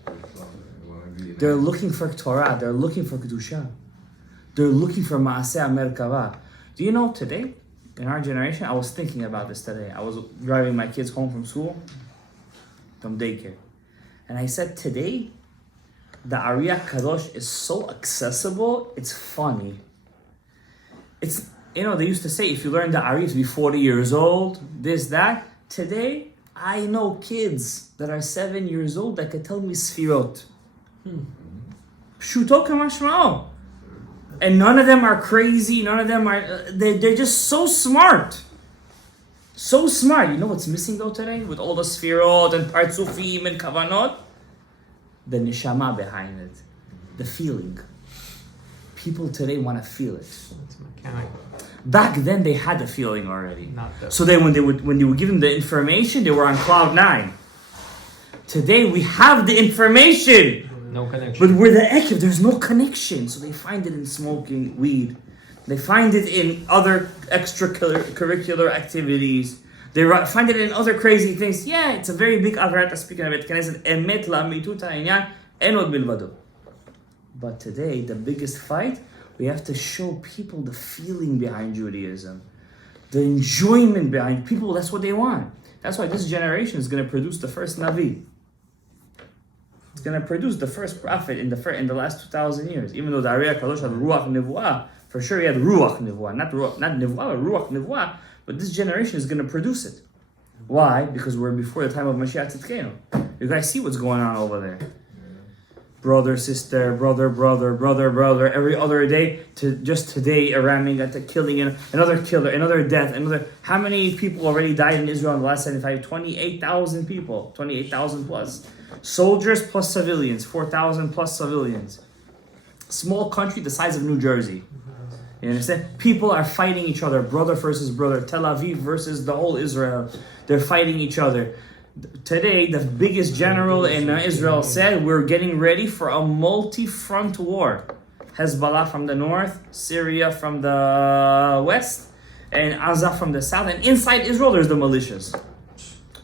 They're looking for Torah. They're looking for kedusha. They're looking for maaseh merkava. Do you know today, in our generation, I was thinking about this today. I was driving my kids home from school, from daycare, and I said today, the Ariyah Kadosh is so accessible, it's funny. It's, you know, they used to say if you learn the Ariyah, be 40 years old, this, that. Today, I know kids that are 7 years old that can tell me Sfirot. Pshuto kamashmao. And none of them are crazy, none of them are, they're just so smart. So smart. You know what's missing though today? With all the Sfirot and Partzufim and Kavanot? The neshama behind it, the feeling. People today want to feel it. It's mechanical. Back then, they had the feeling already. So then, when you would give them the information, they were on cloud 9. Today, we have the information, No connection. but we're the ekev. There's no connection, so they find it in smoking weed. They find it in other extracurricular activities. They find it in other crazy things. Yeah, it's a very big avarat speaking of it. Emet la'amituta inyan enod milvado. But today, the biggest fight, we have to show people the feeling behind Judaism, the enjoyment behind people. That's what they want. That's why this generation is going to produce the first Navi. It's going to produce the first prophet in the last 2,000 years. Even though the Ariyah Kadosh had Ruach Nevuah, for sure he had Ruach Nevuah, not Nevuah, but Ruach Nevuah. But this generation is going to produce it. Why? Because we're before the time of Mashiach Tzidkenu. You guys see what's going on over there. Brother, sister, brother, every other day. Just today, Iran got to killing another killer, another death, another. How many people already died in Israel in the last 75? 28,000 people, 28,000 plus. Soldiers plus civilians, 4,000 plus civilians. Small country the size of New Jersey. You understand? People are fighting each other, brother versus brother. Tel Aviv versus the whole Israel. They're fighting each other. Today, the biggest general in Israel said we're getting ready for a multi-front war. Hezbollah from the north, Syria from the west, and Gaza from the south. And inside Israel, there's the militias.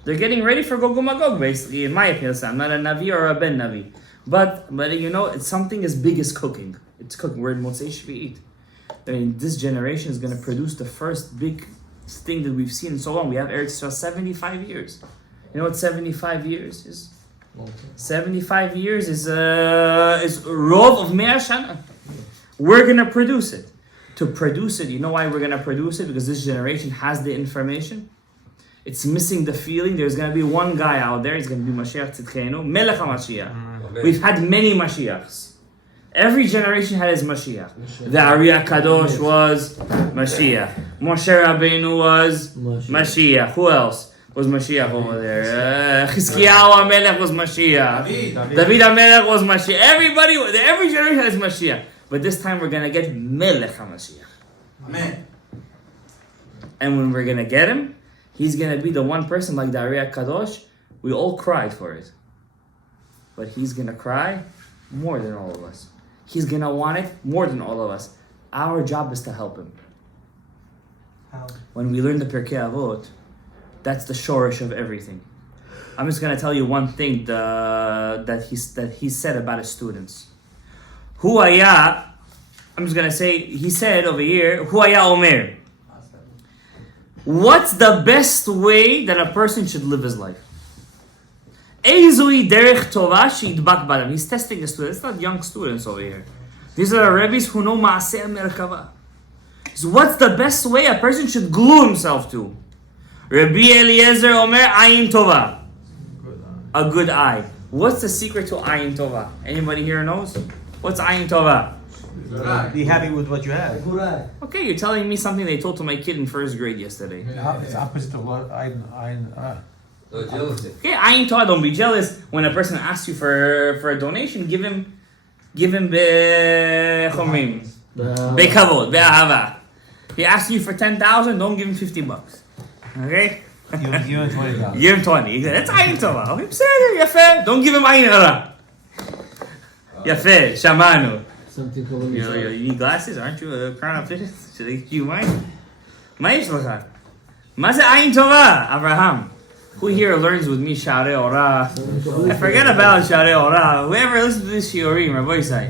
They're getting ready for Gog and Magog, basically, in my opinion. I'm not a Navi or a Ben Navi. But you know, it's something as big as cooking. It's cooking. We're in Motzei Shvi'it. I mean, this generation is going to produce the first big thing that we've seen in so long. We have Eretz Yisrael 75 years. You know what 75 years is? 75 years is Rov of Mea Shana. We're going to produce it. To produce it, you know why we're going to produce it? Because this generation has the information. It's missing the feeling. There's going to be one guy out there. He's going to be Mashiach Tzidkenu, Melech HaMashiach. We've had many Mashiachs. Every generation had his Mashiach. The Ari HaKadosh was Mashiach. Moshe Rabbeinu was Mashiach. Who else was Mashiach over there? Chizkiyahu HaMelech was Mashiach. David HaMelech was Mashiach. Every generation has Mashiach. But this time we're going to get Melech HaMashiach. Amen. And when we're going to get him, he's going to be the one person like the Ari HaKadosh. We all cried for it. But he's going to cry more than all of us. He's going to want it more than all of us. Our job is to help him. How? When we learn the Pirkei Avot, that's the shorish of everything. I'm just going to tell you one thing that he said about his students. Hu haya, I'm just going to say, he said over here, Hu haya omer. What's the best way that a person should live his life? He's testing the students. It's not young students over here. These are rabbis who know Maaseh Merkava. So what's the best way a person should glue himself to? Rabbi Eliezer Omer Ayin Tova. A good eye. What's the secret to Ayin Tova? Anybody here knows? What's Ayin Tova? Be happy with what you have. Okay, you're telling me something they told to my kid in first grade yesterday. It's opposite of what I Okay, Ayin Tova, don't be jealous. When a person asks you for a donation, give him bechomim, bekavod, be'ahava. He asks you for 10,000, don't give him $50. Okay? Give him 20,000. Give him 20. He said, that's Ayin Tova. Okay, בסדר, יפה. Don't give him Ayin Hara. יפה, שמענו. Something called You need glasses? Aren't you a crown optician? Should I give you mine? מה יש לך? מה זה Ayin Tova, Abraham? Who here learns with me Sharei Orah? I forget about Sharei Orah. Whoever listens to this Shiurim, Rabbi Isai.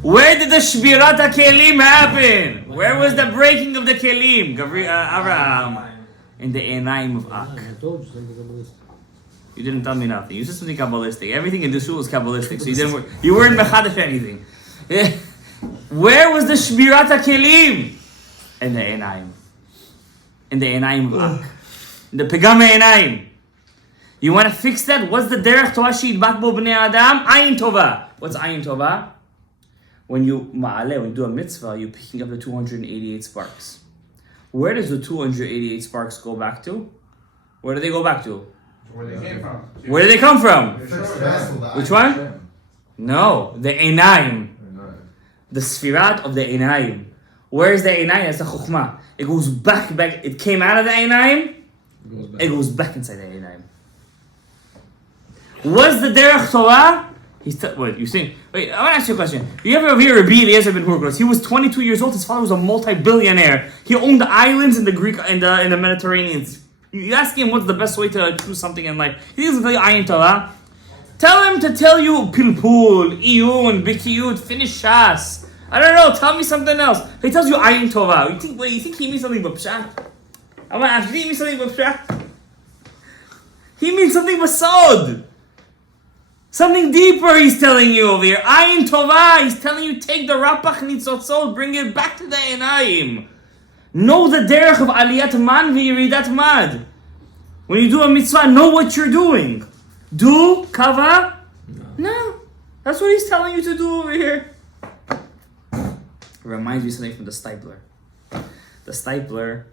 Where did the Shbirat HaKelim happen? Where was the breaking of the Kelim? Abraham. In the Enaim of Ak. I told you something Kabbalistic. You didn't tell me nothing. You said something Kabbalistic. Everything in the shul was Kabbalistic. So you weren't Mechadash anything. Where was the Shbirat HaKelim? In the Enaim. In the Enaim of Ak. In the Pegam Enaim. You want to fix that? What's the derech Torah she'idbak bo bnei Adam? Ayin Tova. What's Ayin Tova? When you do a mitzvah, you're picking up the 288 sparks. Where does the 288 sparks go back to? Where do they go back to? Where they came from. Where do they come from? Which one? No, the Enaim. The Sfirat of the Enaim. Where is the Enaim? That's the Chokhmah. It goes back. It came out of the Enaim. It goes back inside the Enaim. What's the derech Torah? What you saying? Wait, I want to ask you a question. You ever hear Rabbi Eliezer ben Hurgos? He was 22 years old. His father was a multi-billionaire. He owned the islands in the Greek in the Mediterranean. You ask him what's the best way to do something in life. He doesn't tell you Ayin Torah. Tell him to tell you Pilpul, Iyun, Bikiyut, finish Shas. I don't know. Tell me something else. He tells you Ayin Torah. You think he means something but Pshat? I want to ask. Did he mean something but Pshat? He means something but Sod. Something deeper he's telling you over here. Ayin Tova, he's telling you take the Rapach Nitzotzot, bring it back to the Enayim. Know the derech of Aliyat Man v'Yiridat Mad. When you do a mitzvah, know what you're doing. Do kava? No. That's what he's telling you to do over here. It reminds me of something from the Stipler. The Stipler,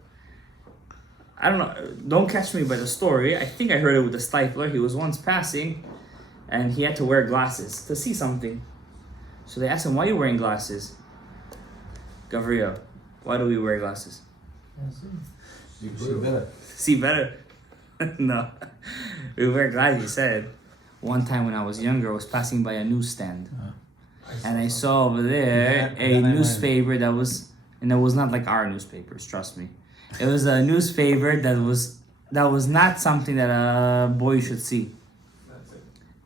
I don't know, don't catch me by the story. I think I heard it with the Stipler. He was once passing and he had to wear glasses to see something. So they asked him, why are you wearing glasses? Gabriel, why do we wear glasses? See better? No. We wear glasses, he said. One time when I was younger, I was passing by a newsstand. And I saw over there a newspaper that was, and it was not like our newspapers, trust me. It was a newspaper that was not something that a boy should see.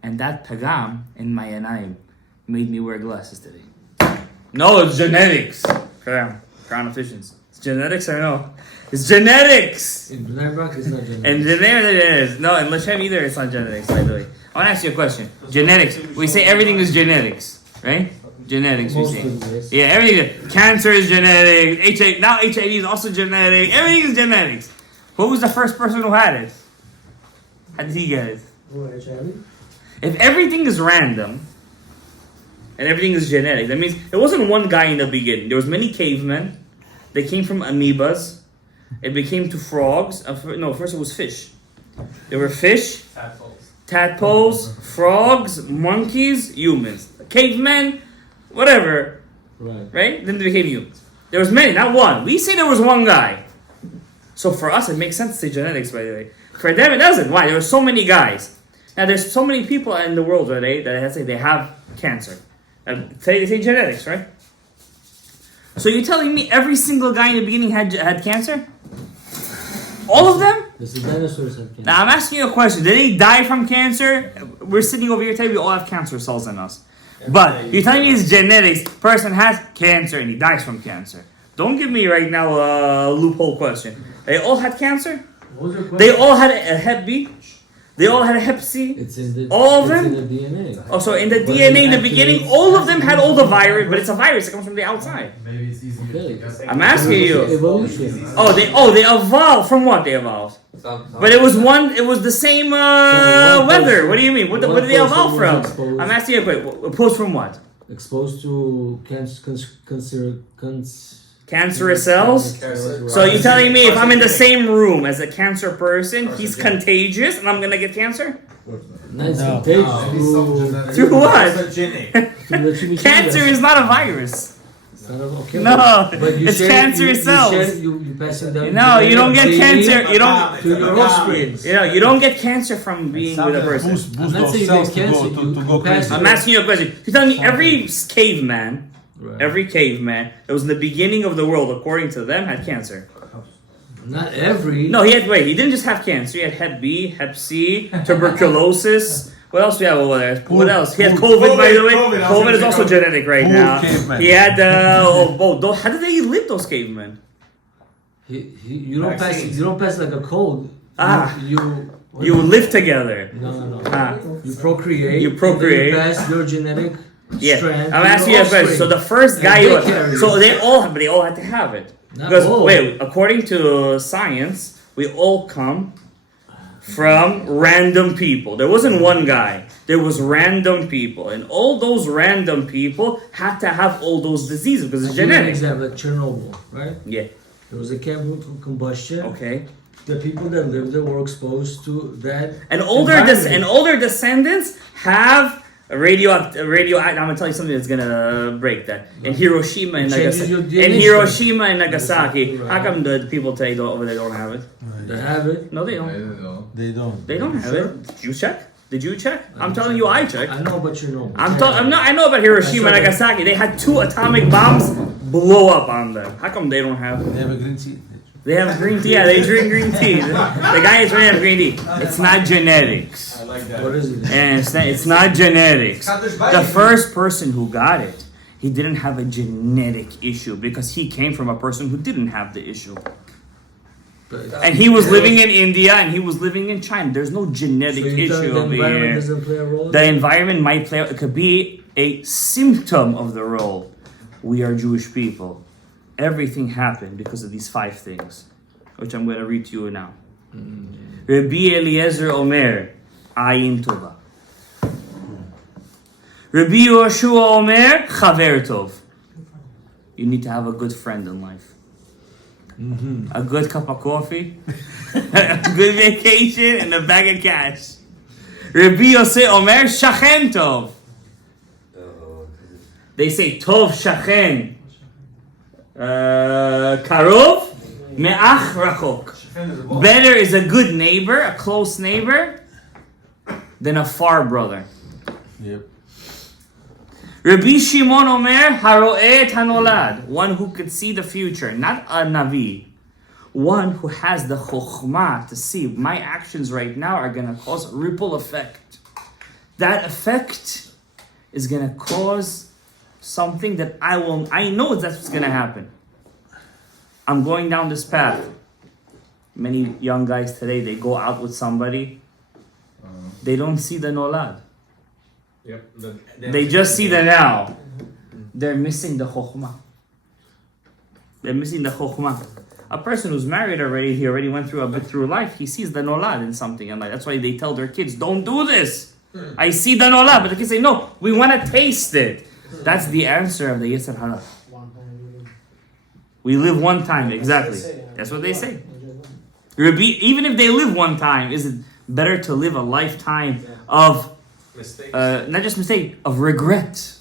And that pagam in my anayim made me wear glasses today. No, it's genetics. Crown efficiency. It's genetics or no? It's genetics! In Bnei Brak, it's not genetics. And there it is. No, in Lashem either, it's not genetics, by the way. I want to ask you a question. Genetics. We say everything is genetics, right? Genetics, we say. Yeah, everything. Cancer is genetic. HIV, now HIV is also genetic. Everything is genetics. Who was the first person who had it? How did he get it? If everything is random and everything is genetic, that means there wasn't one guy in the beginning. There was many cavemen. They came from amoebas. It became to frogs. No, first it was fish. There were fish, tadpoles, frogs, monkeys, humans. Cavemen, whatever. Right? Then they became humans. There was many, not one. We say there was one guy. So for us, it makes sense to say genetics, by the way. For them, it doesn't. Why? There were so many guys. Now, there's so many people in the world where they have cancer. They say genetics, right? So you're telling me every single guy in the beginning had cancer? All of them? The dinosaurs have cancer. Now, I'm asking you a question. Did they die from cancer? We're sitting over here telling you we all have cancer cells in us. But you're telling me it's genetics. Person has cancer and he dies from cancer. Don't give me right now a loophole question. They all had cancer? They all had a Hep B? They all had a Hep C? All of them? In the DNA. Oh, so in the DNA in the beginning, all of them had all the virus, but it's a virus that comes from the outside. Maybe it's easier to I'm asking you. Evolution. They evolved. From what they evolved? But it was the same weather. What do you mean? What did they evolve from? I'm asking you a question. Opposed from what? Exposed to Cancerous cells? So you're telling me if I'm in the same room as a cancer person, he's contagious and I'm gonna get cancer? Nice No. contagious. Through what? Cancer Cancer is not a virus. Okay, No, but you it's share- cancerous cells. You pass it down. No, you don't get cancer. You don't. to your offspring. You don't get cancer from being with a person. Boost I'm not those saying you cells get cancer, to go you pass crazy. I'm asking you a question. You're telling me every caveman that was in the beginning of the world, according to them, had cancer. Not every. No, he didn't just have cancer. He had Hep B, Hep C, tuberculosis. What else do we have over there? What else? He had COVID, by the way. COVID is also genetic right now. Caveman. He had how did they live, those cavemen? You don't pass. You don't pass like a cold. You live together. No. You procreate. You procreate. You pass your genetic strand. I'm asking you a question. So the first guy, they all had to have it. Because according to science, we all come from random people. There wasn't one guy. There was random people, and all those random people had to have all those diseases because it's genetic. Example, like Chernobyl, right? Yeah. There was a chemical combustion. Okay. The people that lived there were exposed to that. And older descendants have a radio. I'm gonna tell you something that's gonna break that. In Hiroshima and Nagasaki. How come the people today over there don't have it? They have it. No, they don't. They don't have it. Did you check? I'm telling you, I checked. I know, but you know. I know about Hiroshima and Nagasaki. They had 2 atomic bombs blow up on them. How come they don't have it? They have a green tea. They have green tea. Yeah, they drink green tea. The guy is trying to have green tea. It's not genetics. I like that. What is it? And it's not genetics. The first person who got it, he didn't have a genetic issue because he came from a person who didn't have the issue. And he was living in India and he was living in China. There's no genetic issue over here. Doesn't play a role? The environment might play. It could be a symptom of the role. We are Jewish people. Everything happened because of these 5 things, which I'm going to read to you now. Rabbi Eliezer Omer, Ayin Tova. Rabbi Yoshua Omer, Chaver Tov. You need to have a good friend in life. A good cup of coffee, a good vacation, and a bag of cash. Rabbi Yosef Omer, Shachen Tov. They say Tov Shachen. Karov, Me'ach Rachok. Better is a good neighbor, a close neighbor, than a far brother. Yep. Rabbi Shimon Omer, Haro'eh et hanolad. One who could see the future, not a Navi. One who has the chokhmah to see my actions right now are going to cause a ripple effect. That effect is going to cause something that I know that's what's going to happen. I'm going down this path. Many young guys today, they go out with somebody. They don't see the nolad. Yep. They just see the now. They're missing the chokhmah. They're missing the chokhmah. A person who's married already, he already went through a bit through life, he sees the nolad in something. And that's why they tell their kids, don't do this. I see the nolad. But the kids say, no, we want to taste it. That's the answer of the Yetzer Hara. We live one time, exactly. That's what they say. Rabbi, even if they live one time, is it better to live a lifetime of not just mistake, of regret.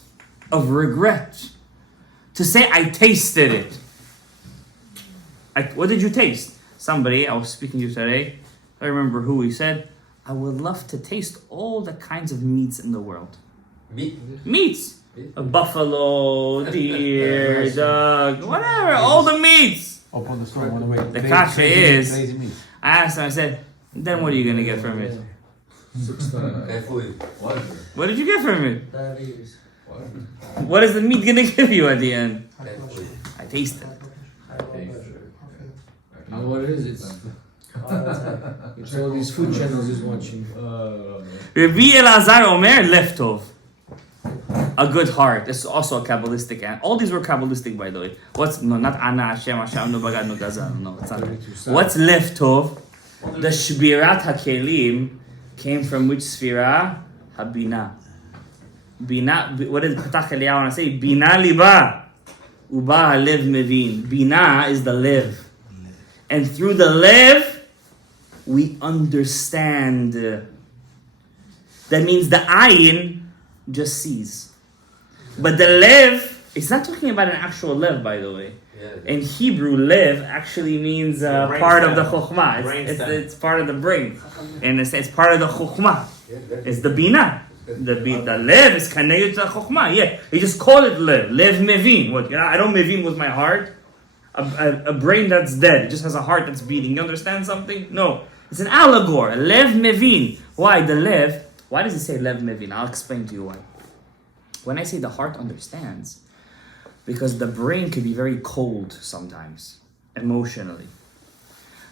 Of regret. To say, I tasted it. What did you taste? Somebody, I was speaking to today, I remember who he said, I would love to taste all the kinds of meats in the world. Meats. A buffalo, deer, dog, whatever, all the meats. Open the store, one way. The kasha is, I asked him, I said, then what are you going to get from it? What did you get from it? Diabetes. What is the meat going to give you at the end? I tasted it. You know what it is? It's all these food channels is watching. Rabbi Elazar Omer, Leftov. A good heart. This is also a Kabbalistic. All these were Kabbalistic, by the way. Not Ana, Hashem, Hashem, no Bagad, no Gazal. No, it's not. What's Leftov? The Shbirat HaKelim came from which Sfira? Habina. Bina, what does Patach Eliyahu want to say? Bina liba. Uba halev mevin. Bina is the lev. And through the lev, we understand. That means the ayin just sees. But the lev, it's not talking about an actual lev, by the way. In Hebrew, lev actually means part of the chokhmah. It's part of the brain. And it's part of the chokhmah. It's the bina. The lev is connected to the chokhmah. Yeah, you just call it lev. Lev mevin. What? I don't mevin with my heart. A brain that's dead. It just has a heart that's beating. You understand something? No. It's an allegory. Lev mevin. Why? The lev. Why does it say lev mevin? I'll explain to you why. When I say the heart understands, because the brain can be very cold sometimes, emotionally.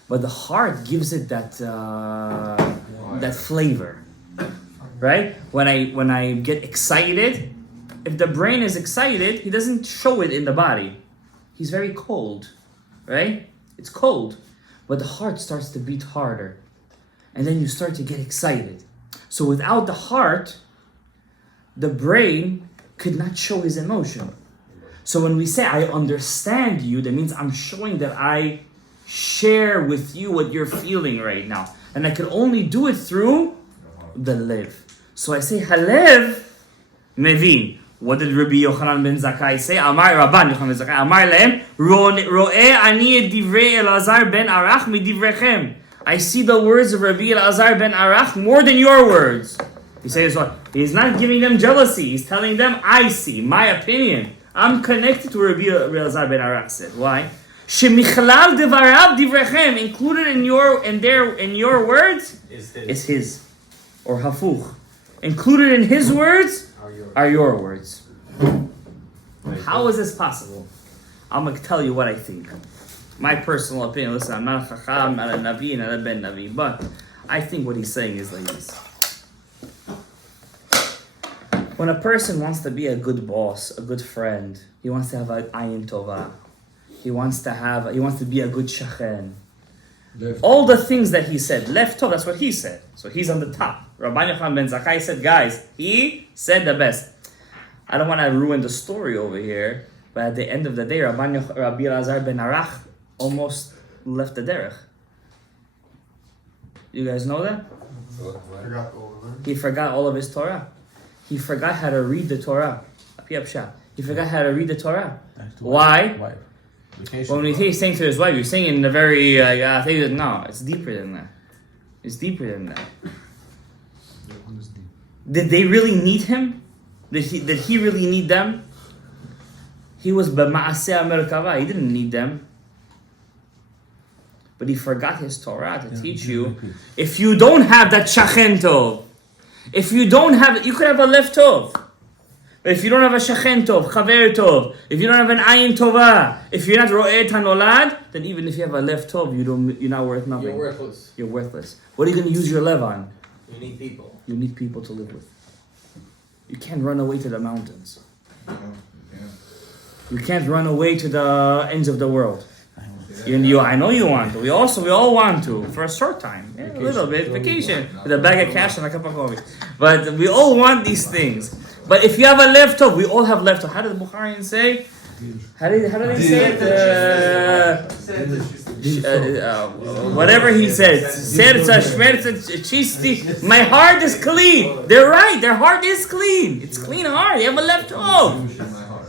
But the heart gives it that flavor. Right? When I get excited, if the brain is excited, he doesn't show it in the body. He's very cold, right? It's cold, but the heart starts to beat harder. And then you start to get excited. So without the heart, the brain could not show his emotion. So when we say, I understand you, that means I'm showing that I share with you what you're feeling right now. And I can only do it through the lev. So I say, halev mevin. What did Rabbi Yochanan ben Zakkai say? Amar Rabban Yochanan ben Zakkai. Amar lehem, ro'eh ani et divrei Elazar ben Arach midivrechem. I see the words of Rabbi Elazar ben Arach more than your words. He says what? He's not giving them jealousy. He's telling them, I see, my opinion. I'm connected to Rabbi Elazar ben Arach said. Why? Shemichlal devarav divrechem, included in your words, is his. Or hafuch. Included in his words are your words. How is this possible? I'm going to tell you what I think. My personal opinion. Listen, I'm not a chacham, not a navi, not a ben navi. But I think what he's saying is like this. When a person wants to be a good boss, a good friend, he wants to have an ayin tova. He wants to be a good shachen. All the things that he said, left tov, that's what he said. So he's on the top, Rabbi Yochanan ben Zakkai said, guys, he said the best. I don't want to ruin the story over here, but at the end of the day, Rabbi Elazar ben Arach almost left the derech. You guys know that? He forgot all of his Torah. He forgot how to read the Torah. He forgot how to read the Torah. Why? Vacation. When he's saying to his wife, you're saying in a very thing. No, it's deeper than that. It's deeper than that. Did they really need him? Did he really need them? He was b'ma'aseh merkava. He didn't need them. But he forgot his Torah to teach you. If you don't have that shachen tov, if you don't have it, you could have a left tov. But if you don't have a shachen tov, chaver tov, if you don't have an ayin tova, if you're not ro'eh tanolad, then even if you have a left tov, you're not worth nothing. You're worthless. You're worthless. What are you going to use your lev on? You need people. You need people to live with. You can't run away to the mountains. You can't run away to the ends of the world. I know you want to. We all want to for a short time, a little bit vacation with a bag of cash and a cup of coffee. But we all want these things. But if you have a leftover, we all have leftover. How did the Bukharians say? How do they say it? Whatever he said. My heart is clean. They're right. Their heart is clean. It's clean heart. They have a leftover.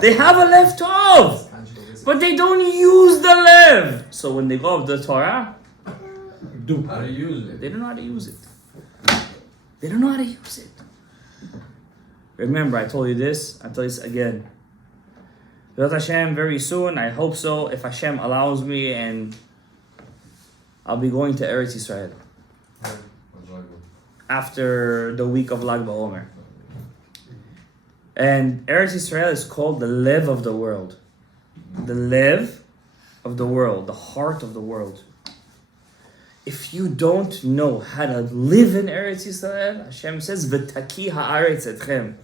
They have a leftover. But they don't use the lev. So when they go off the Torah, How to use it? they don't know how to use it. They don't know how to use it. Remember, I told you this. I'll tell you this again. With Hashem, very soon, I hope so, if Hashem allows me, and I'll be going to Eretz Yisrael after the week of Lag BaOmer. And Eretz Yisrael is called the Lev of the world. The Lev of the world, the heart of the world. If you don't know how to live in Eretz Yisrael, Hashem says, "V'taki haaretz etchem."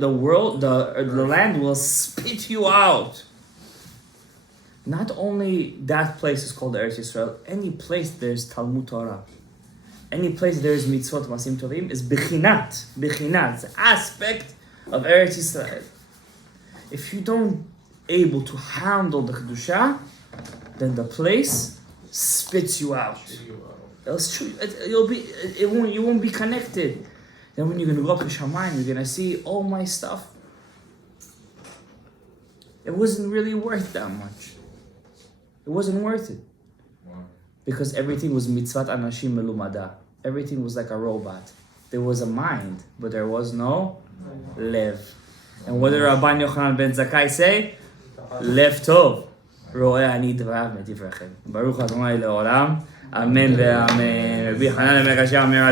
The world, the land will spit you out. Not only that place is called Eretz Yisrael. Any place there's Talmud Torah, any place there's mitzvot masim tovim is bechinat. It's an aspect of Eretz Yisrael. If you don't able to handle the kedusha, then the place spits you out. You won't be connected. Then when you're gonna go up to Shamayim, you're gonna see all my stuff. It wasn't really worth that much. It wasn't worth it. Because everything was mitzvat anashim melumada. Everything was like a robot. There was a mind, but there was no lev. And what did Rabbi Yochanan ben Zakkai say? Lev tov. רואה אני דבריו מדבריכם. ברוך ה' לעולם, אמן ואמן. רבי חנן בן עקשיא אומר,